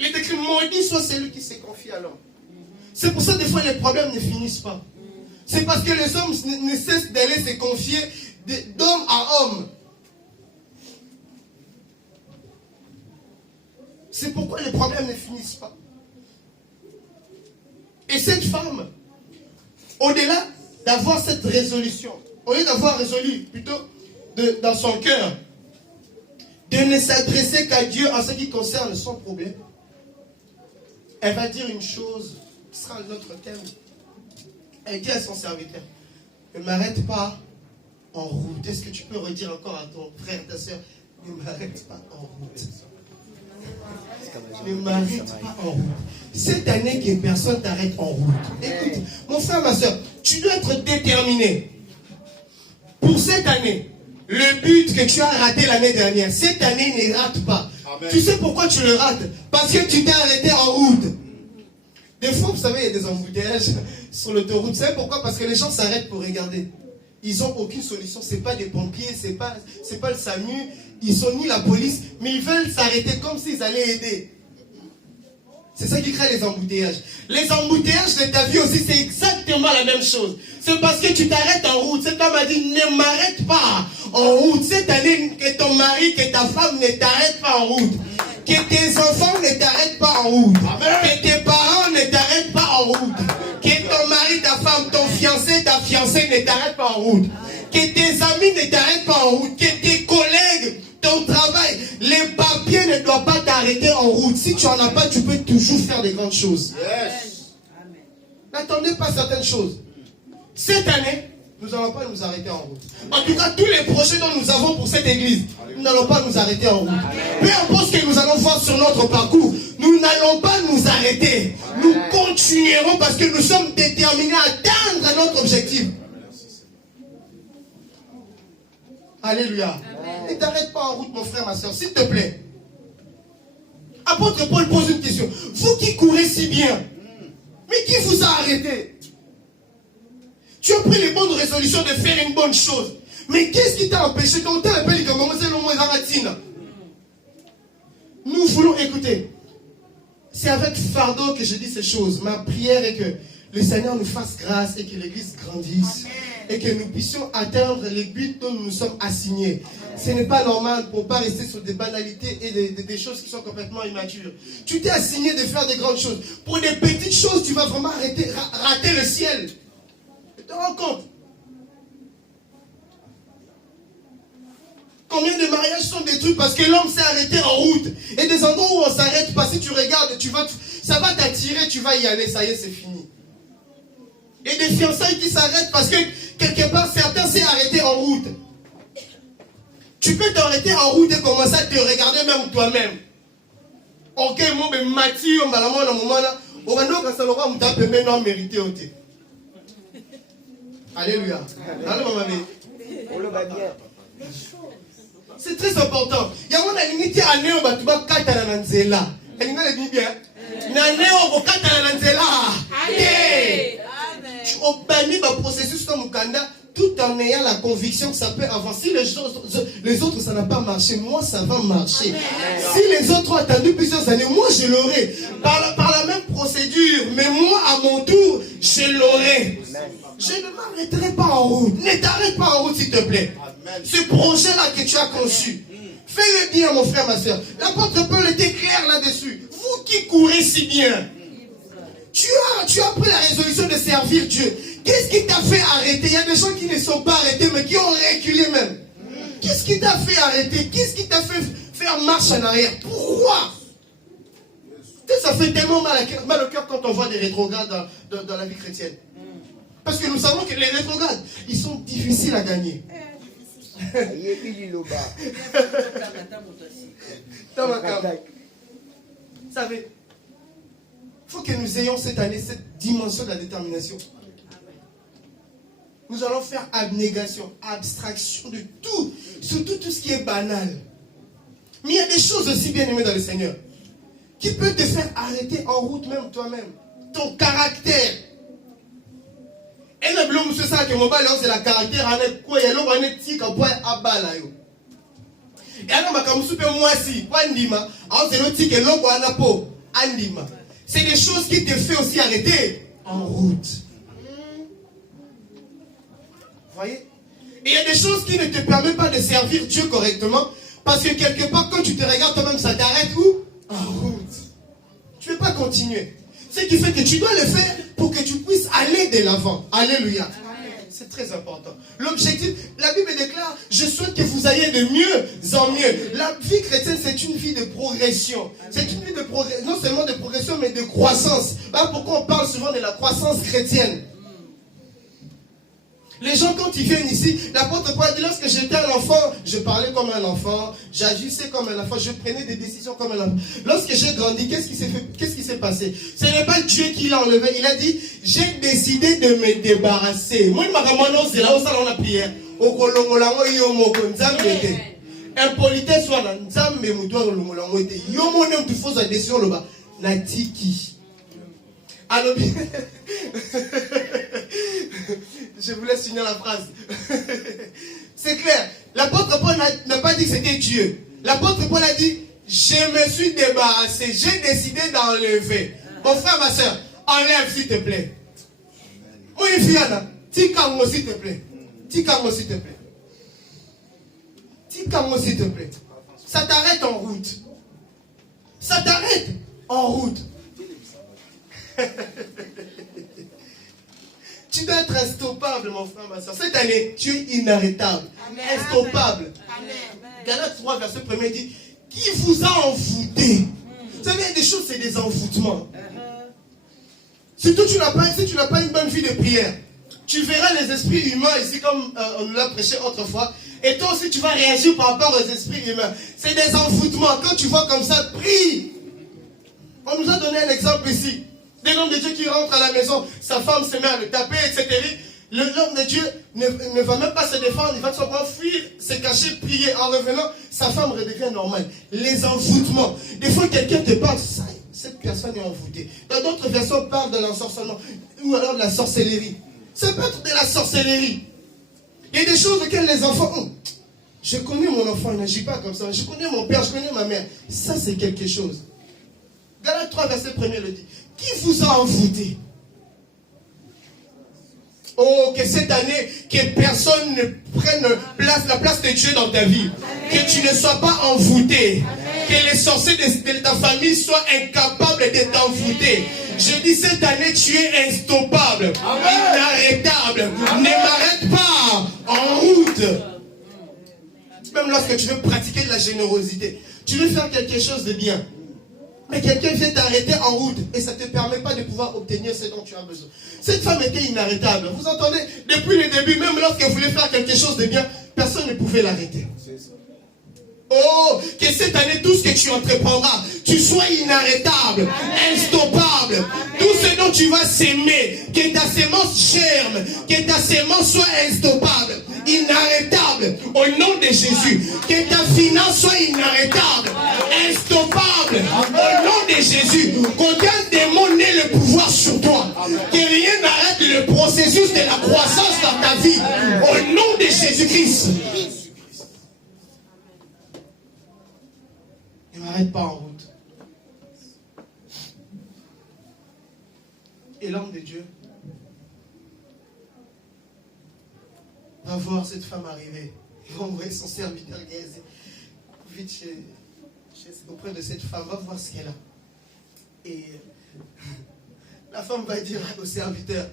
Il est écrit, maudit soit celui qui se confie à l'homme. C'est pour ça que des fois les problèmes ne finissent pas. C'est parce que les hommes ne cessent d'aller se confier d'homme à homme. C'est pourquoi les problèmes ne finissent pas. Et cette femme, au-delà d'avoir cette résolution, au lieu d'avoir résolu plutôt dans son cœur, de ne s'adresser qu'à Dieu en ce qui concerne son problème, elle va dire une chose qui sera notre thème. Elle dit à son serviteur, ne m'arrête pas en route. Est-ce que tu peux redire encore à ton frère, ta soeur, ne m'arrête pas en route. Ne m'arrête pas en route. Cette année que personne t'arrête en route. Écoute, mon frère, ma soeur, tu dois être déterminé. Pour cette année, le but que tu as raté l'année dernière, cette année ne rate pas. Amen. Tu sais pourquoi tu le rates? Parce que tu t'es arrêté en route. Des fois, vous savez, il y a des embouteillages sur l'autoroute. Vous savez pourquoi? Parce que les gens s'arrêtent pour regarder. Ils n'ont aucune solution. Ce n'est pas des pompiers, ce n'est pas le SAMU, ils sont ni la police, mais ils veulent s'arrêter comme s'ils allaient aider. C'est ça qui crée les embouteillages. Les embouteillages de ta vie aussi, c'est exactement la même chose. C'est parce que tu t'arrêtes en route. Cet homme a dit, ne m'arrête pas en route. Cette année, que ton mari, que ta femme ne t'arrête pas en route. Que tes enfants ne t'arrêtent pas en route. Que tes parents ne t'arrêtent pas en route. Que ton mari, ta femme, ton fiancé, ta fiancée ne t'arrêtent pas en route. Que tes amis ne t'arrêtent pas en route. Que tes collègues, ton travail, les papiers ne doivent pas t'arrêter en route. Si tu n'en as pas, tu peux toujours faire des grandes choses. Yes. N'attendez pas certaines choses. Cette année, nous n'allons pas nous arrêter en route. En tout cas, tous les projets dont nous avons pour cette église, nous n'allons pas nous arrêter en route. Peu importe ce que nous allons voir sur notre parcours, nous n'allons pas nous arrêter. Nous continuerons parce que nous sommes déterminés à atteindre notre objectif. Alléluia. Ne t'arrête pas en route, mon frère, ma soeur, s'il te plaît. Apôtre Paul pose une question. Vous qui courez si bien, mais qui vous a arrêté? Tu as pris les bonnes résolutions de faire une bonne chose. Mais qu'est-ce qui t'a empêché? Nous voulons écouter. C'est avec fardeau que je dis ces choses. Ma prière est que le Seigneur nous fasse grâce et que l'Église grandisse. Et que nous puissions atteindre les buts dont nous nous sommes assignés. Ce n'est pas normal pour ne pas rester sur des banalités et des choses qui sont complètement immatures. Tu t'es assigné de faire des grandes choses. Pour des petites choses, tu vas vraiment rater le ciel. Tu te rends compte? Combien de mariages sont détruits parce que l'homme s'est arrêté en route. Et des endroits où on s'arrête pas, si tu regardes, ça va t'attirer, tu vas y aller, ça y est, c'est fini. Et des fiançailles qui s'arrêtent parce que quelque part, certains s'est arrêté en route. Tu peux t'arrêter en route et commencer à te regarder même toi-même. Ok, moi, mais Mathieu, on va la voir dans le moment là. On va nous quand ça l'aura, on t'a peu maintenant mérité au thé. Alléluia. C'est très important. Il y a une limite à néo, bah tu vas quatre à la nanzela. Elle dit bien. Nanéo, au quatre à la nanzela. Allez. Tu obéis le processus comme Mukanda tout en ayant la conviction que ça peut avancer. Les autres, ça n'a pas marché. Moi, ça va marcher. Amen. Si les autres ont attendu plusieurs années, moi, je l'aurai. Par la même procédure. Mais moi, à mon tour, je l'aurai. Je ne m'arrêterai pas en route. Ne t'arrête pas en route, s'il te plaît. Amen. Ce projet-là que tu as conçu, fais-le bien, mon frère, ma soeur. L'apôtre Paul était clair là-dessus. Vous qui courez si bien, tu as pris la résolution de servir Dieu. Qu'est-ce qui t'a fait arrêter? Il y a des gens qui ne sont pas arrêtés, mais qui ont reculé même. Qu'est-ce qui t'a fait arrêter? Qu'est-ce qui t'a fait faire marche en arrière? Pourquoi? Ça fait tellement mal au cœur quand on voit des rétrogrades dans la vie chrétienne. Parce que nous savons que les rétrogrades, ils sont difficiles à gagner. Vous savez, il faut que nous ayons cette année cette dimension de la détermination. Nous allons faire abnégation, abstraction de tout, surtout tout ce qui est banal. Mais il y a des choses aussi bien aimées dans le Seigneur qui peuvent te faire arrêter en route même toi-même. Ton caractère. Et le blanc, monsieur, ça, que mon bal, c'est la caractère, avec quoi il y a l'homme, on est petit, comme à balayo. Et alors, ma camusou, moi, si, pas ndima, alors c'est l'autre que l'homme, on a peau, andima. C'est des choses qui te font aussi arrêter en route. Vous voyez? Et il y a des choses qui ne te permettent pas de servir Dieu correctement, parce que quelque part, quand tu te regardes toi-même, ça t'arrête où? En route. Tu ne peux pas continuer. Ce qui fait que tu dois le faire pour que tu puisses aller de l'avant. Alléluia. C'est très important. L'objectif, la Bible déclare, je souhaite que vous ayez de mieux en mieux. La vie chrétienne, c'est une vie de progression. C'est une vie de progression, non seulement de progression, mais de croissance. Voilà pourquoi on parle souvent de la croissance chrétienne. Les gens, quand ils viennent ici, l'apôtre Paul dit, lorsque j'étais un enfant, je parlais comme un enfant, j'agissais comme un enfant, je prenais des décisions comme un enfant. Lorsque j'ai grandi, qu'est-ce qui s'est passé? Ce n'est pas Dieu qui l'a enlevé. Il a dit, j'ai décidé de me débarrasser. Moi, c'est là où ça on a prière. Impolitesse soit là, nzambe mutoa longolango ete. Yo monem tu fausse la décision là-bas. Natiki. Alors, je vous laisse finir la phrase. C'est clair. L'apôtre Paul n'a pas dit que c'était Dieu. L'apôtre Paul a dit, je me suis débarrassé, j'ai décidé d'enlever. Mon frère, ma soeur, enlève s'il te plaît. Moi, une fille, tika-moi s'il te plaît. Tika-moi s'il te plaît. Tika-moi s'il te plaît. Ça t'arrête en route. Ça t'arrête en route. Tu dois être instoppable, mon frère, ma soeur. Cette année, tu es inarrêtable. Amen. Instoppable. Galates 3, verset 1 dit, qui vous a envoûté? Vous savez, il y a des choses, c'est des envoûtements. Surtout, si tu n'as pas une bonne vie de prière. tu verras les esprits humains ici comme on l'a prêché autrefois. Et toi aussi tu vas réagir par rapport aux esprits humains. C'est des envoûtements. Quand tu vois comme ça, prie. On nous a donné un exemple ici. Des hommes de Dieu qui rentrent à la maison, sa femme se met à le taper, etc. L'homme de Dieu ne va même pas se défendre, il va tout simplement fuir, se cacher, prier. En revenant, sa femme redevient normale. Les envoûtements. Des fois, quelqu'un te parle, cette personne est envoûtée. Dans d'autres versions, parle de l'ensorcellement ou alors de la sorcellerie. Ça peut être de la sorcellerie. Il y a des choses auxquelles les enfants ont. Je connais mon enfant, il n'agit pas comme ça. Je connais mon père, je connais ma mère. Ça, c'est quelque chose. Galates 3, verset 1er le dit. Qui vous a envoûté? Oh, que cette année, que personne ne prenne la place de Dieu dans ta vie. Amen. Que tu ne sois pas envoûté. Amen. Que les sorciers de ta famille soient incapables de t'envoûter. Je dis cette année, tu es instoppable, amen, inarrêtable. Amen. Ne m'arrête pas en route. Même lorsque tu veux pratiquer de la générosité, tu veux faire quelque chose de bien. Mais quelqu'un vient t'arrêter en route et ça ne te permet pas de pouvoir obtenir ce dont tu as besoin. Cette femme était inarrêtable. Vous entendez? Depuis le début, même lorsqu'elle voulait faire quelque chose de bien, personne ne pouvait l'arrêter. Oh, que cette année, tout ce que tu entreprendras, tu sois inarrêtable, instoppable. Tout ce dont tu vas s'aimer, que ta sémence germe, que ta sémence soit instoppable, inarrêtable, au nom de Jésus. Que ta finance soit inarrêtable, instoppable, au nom de Jésus. Qu'aucun démon n'ait le pouvoir sur toi. Que rien n'arrête le processus de la croissance dans ta vie, au nom de Jésus-Christ. Ne m'arrête pas en route. Et l'homme de Dieu va voir cette femme arriver. Il va envoyer son serviteur Géasi vite auprès de cette femme, va voir ce qu'elle a. Et la femme va dire au serviteur,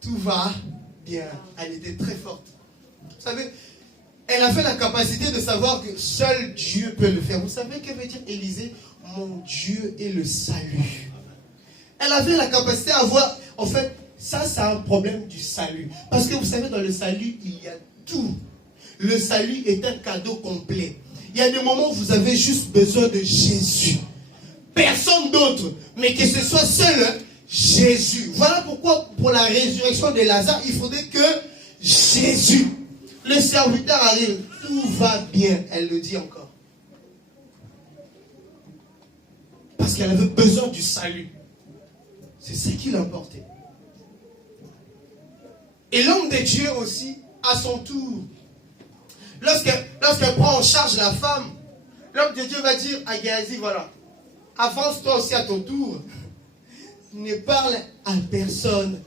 tout va bien. Elle était très forte. Vous savez, elle avait la capacité de savoir que seul Dieu peut le faire. Vous savez que veut dire Élisée? Mon Dieu est le salut. Elle avait la capacité à voir, en fait, ça c'est un problème du salut. Parce que vous savez, dans le salut, il y a tout. Le salut est un cadeau complet. Il y a des moments où vous avez juste besoin de Jésus. Personne d'autre, mais que ce soit seul Jésus. Voilà pourquoi, pour la résurrection de Lazare, il faudrait que Jésus. Le serviteur arrive, tout va bien, elle le dit encore. Parce qu'elle avait besoin du salut. C'est ce qui l'emportait. Et l'homme de Dieu aussi, à son tour, lorsqu'elle prend en charge la femme, l'homme de Dieu va dire à Géasi, voilà, avance-toi aussi à ton tour. Ne parle à personne,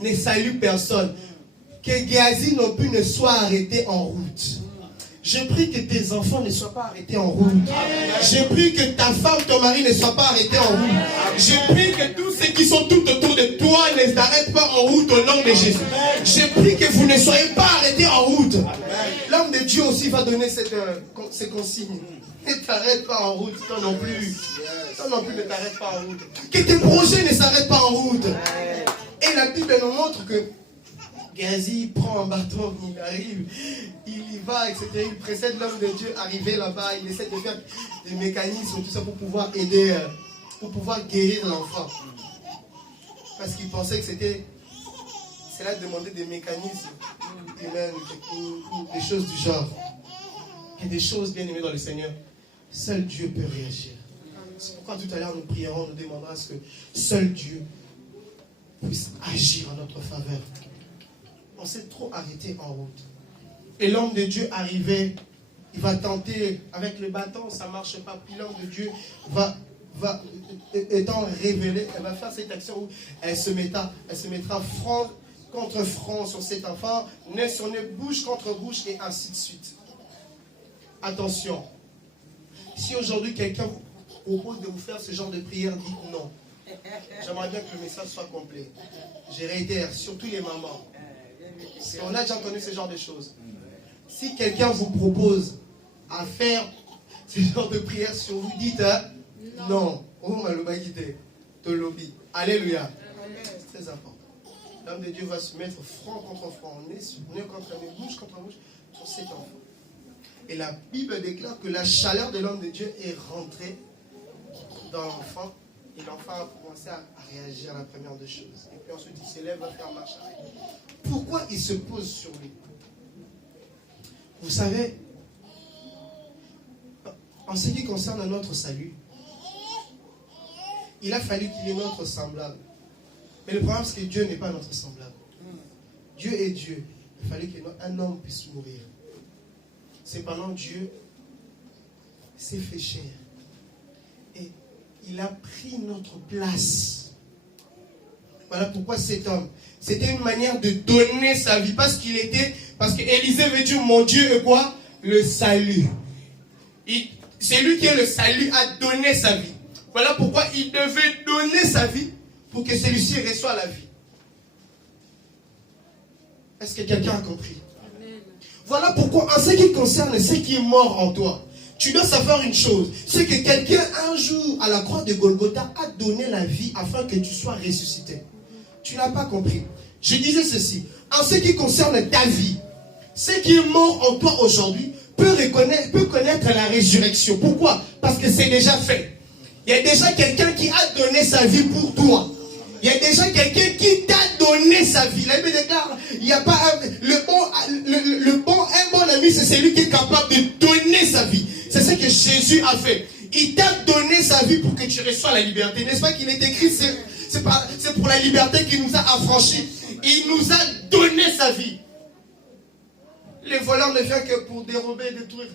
ne salue personne. Que Géasi non plus ne soit arrêté en route. Je prie que tes enfants ne soient pas arrêtés en route. Je prie que ta femme, ton mari ne soit pas arrêté en route. Je prie que tous ceux qui sont tout autour de toi ne s'arrêtent pas en route au nom de Jésus. Je prie que vous ne soyez pas arrêtés en route. L'homme de Dieu aussi va donner ces consignes. Ne t'arrête pas en route, toi non plus. Toi non plus ne t'arrête pas en route. Que tes projets ne s'arrêtent pas en route. Et la Bible nous montre que Géasi prend un bâton, il arrive, il y va, etc. Il précède l'homme de Dieu, arrivé là-bas, il essaie de faire des mécanismes, tout ça pour pouvoir aider, pour pouvoir guérir l'enfant. Parce qu'il pensait que cela demandait des mécanismes humains ou des choses du genre. Il y a des choses bien aimées dans le Seigneur. Seul Dieu peut réagir. C'est pourquoi tout à l'heure nous prierons, nous demanderons à ce que seul Dieu puisse agir en notre faveur. On s'est trop arrêté en route. Et l'homme de Dieu arrivait, il va tenter avec le bâton, ça ne marche pas. Puis l'homme de Dieu va étant révélé, elle va faire cette action où elle se mettra front contre front sur cet enfant, nez sur nez, bouche contre bouche, et ainsi de suite. Attention, si aujourd'hui quelqu'un vous propose de vous faire ce genre de prière, dites non. J'aimerais bien que le message soit complet. Je réitère, surtout les mamans. On a déjà entendu ce genre de choses. Si quelqu'un vous propose à faire ce genre de prière sur vous, dites non. Oh, maloba guide, te lobby. Alléluia. C'est très important. l'homme de Dieu va se mettre franc contre franc, nez contre nez, bouche contre bouche, sur cet enfant. Et la Bible déclare que la chaleur de l'homme de Dieu est rentrée dans l'enfant. Et l'enfant a commencé à réagir à la première des choses. Et puis ensuite, il s'élève, va faire marche arrière. Pourquoi il se pose sur lui? Vous savez, en ce qui concerne notre salut, il a fallu qu'il y ait notre semblable. Mais le problème, c'est que Dieu n'est pas notre semblable. Dieu est Dieu. Il fallait qu'un homme puisse mourir. Cependant, Dieu s'est fait chair. Et il a pris notre place. Voilà pourquoi cet homme, c'était une manière de donner sa vie. Parce qu'Élisée veut dire, mon Dieu est quoi? Le salut. C'est lui qui est le salut, a donné sa vie. Voilà pourquoi il devait donner sa vie pour que celui-ci reçoive la vie. Est-ce que quelqu'un a compris? Amen. Voilà pourquoi, en ce qui concerne ce qui est mort en toi, tu dois savoir une chose, c'est que quelqu'un un jour à la croix de Golgotha a donné la vie afin que tu sois ressuscité. Tu n'as pas compris. Je disais ceci, en ce qui concerne ta vie, ce qui est mort en toi aujourd'hui peut connaître la résurrection. Pourquoi? Parce que c'est déjà fait. Il y a déjà quelqu'un qui a donné sa vie pour toi. Il y a déjà quelqu'un qui t'a donné sa vie. La Bible déclare, il n'y a pas un bon ami, c'est celui qui est capable de donner sa vie. C'est ce que Jésus a fait. Il t'a donné sa vie pour que tu reçoives la liberté. N'est-ce pas qu'il est écrit, c'est pour la liberté qu'il nous a affranchis. Il nous a donné sa vie. Les voleurs ne viennent que pour dérober et détruire.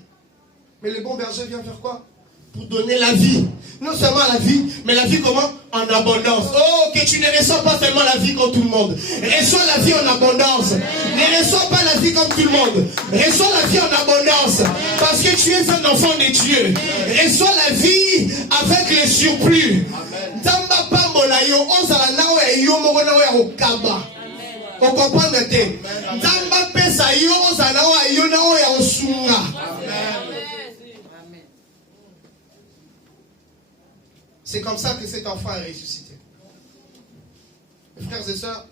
Mais le bon berger vient faire quoi? Pour donner la vie. Non seulement la vie, mais la vie comment? En abondance. Oh, que tu ne reçois pas seulement la vie comme tout le monde. Reçois la vie en abondance. Ne reçois pas la vie comme tout le monde. Reçois la vie en abondance. Parce que tu es un enfant de Dieu. Reçois la vie avec le surplus. On comprend le thème. C'est comme ça que cet enfant est ressuscité. Mes frères et sœurs,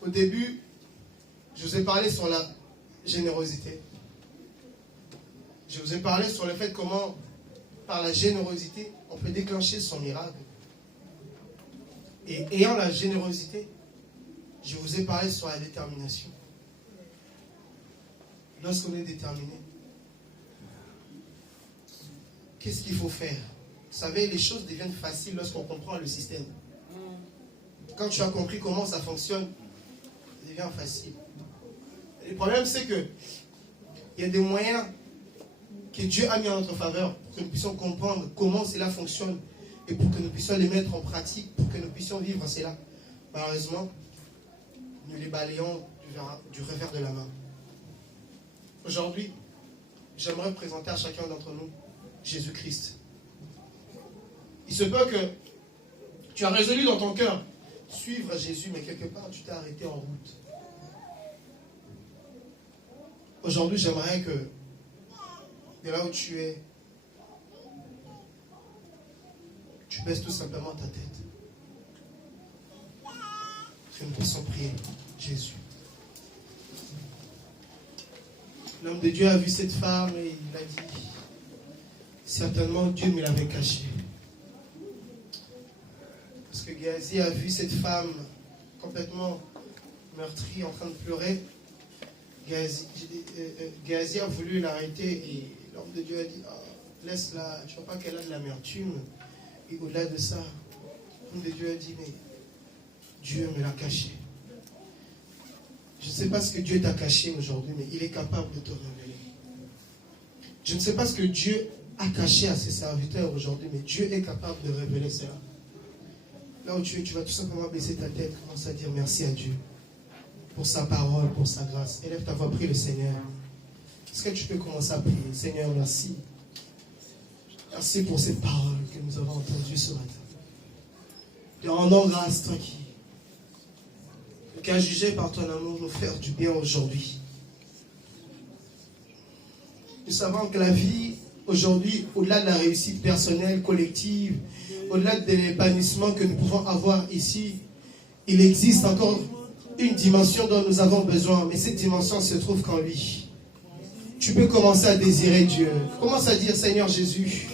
au début, je vous ai parlé sur la générosité. Je vous ai parlé sur le fait comment, par la générosité, on peut déclencher son miracle. Et ayant la générosité, je vous ai parlé sur la détermination. Lorsqu'on est déterminé, qu'est-ce qu'il faut faire? Vous savez, les choses deviennent faciles lorsqu'on comprend le système. Quand tu as compris comment ça fonctionne, ça devient facile. Et le problème, c'est que il y a des moyens que Dieu a mis en notre faveur pour que nous puissions comprendre comment cela fonctionne et pour que nous puissions les mettre en pratique, pour que nous puissions vivre cela. Malheureusement, nous les balayons du revers de la main. Aujourd'hui, j'aimerais présenter à chacun d'entre nous Jésus-Christ. Il se peut que tu as résolu dans ton cœur suivre Jésus, mais quelque part tu t'es arrêté en route. Aujourd'hui, j'aimerais que de là où tu es, tu baisses tout simplement ta tête. Que nous puissions prier Jésus. L'homme de Dieu a vu cette femme et il a dit, certainement Dieu me l'avait caché. Parce que Géasi a vu cette femme complètement meurtrie, en train de pleurer. Géasi a voulu l'arrêter et l'homme de Dieu a dit, oh, laisse-la, tu ne vois pas qu'elle a de l'amertume. Et au-delà de ça, l'homme de Dieu a dit, mais Dieu me l'a caché. Je ne sais pas ce que Dieu t'a caché aujourd'hui, mais il est capable de te révéler. Je ne sais pas ce que Dieu a caché à ses serviteurs aujourd'hui, mais Dieu est capable de révéler cela. Là où tu es, tu vas tout simplement baisser ta tête, commence à dire merci à Dieu pour sa parole, pour sa grâce. Élève ta voix, prie le Seigneur. Est-ce que tu peux commencer à prier? Seigneur, merci. Merci pour cette parole que nous avons entendue ce matin. Te rendons grâce, toi qui as jugé par ton amour nous faire du bien aujourd'hui. Nous savons que la vie aujourd'hui, au-delà de la réussite personnelle, collective, au-delà de l'épanouissement que nous pouvons avoir ici, il existe encore une dimension dont nous avons besoin, mais cette dimension se trouve qu'en lui. Tu peux commencer à désirer Dieu. Commence à dire, Seigneur Jésus,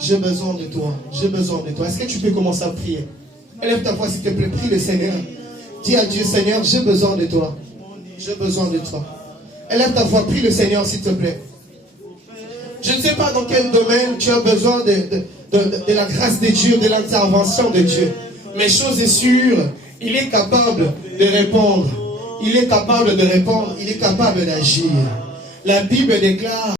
j'ai besoin de toi, j'ai besoin de toi. Est-ce que tu peux commencer à prier? Élève ta voix s'il te plaît, prie le Seigneur. Dis à Dieu, Seigneur, j'ai besoin de toi. J'ai besoin de toi. Élève ta voix, prie le Seigneur s'il te plaît. Je ne sais pas dans quel domaine tu as besoin de la grâce de Dieu, de l'intervention de Dieu. Mais chose est sûre, il est capable de répondre. Il est capable de répondre, il est capable d'agir. La Bible déclare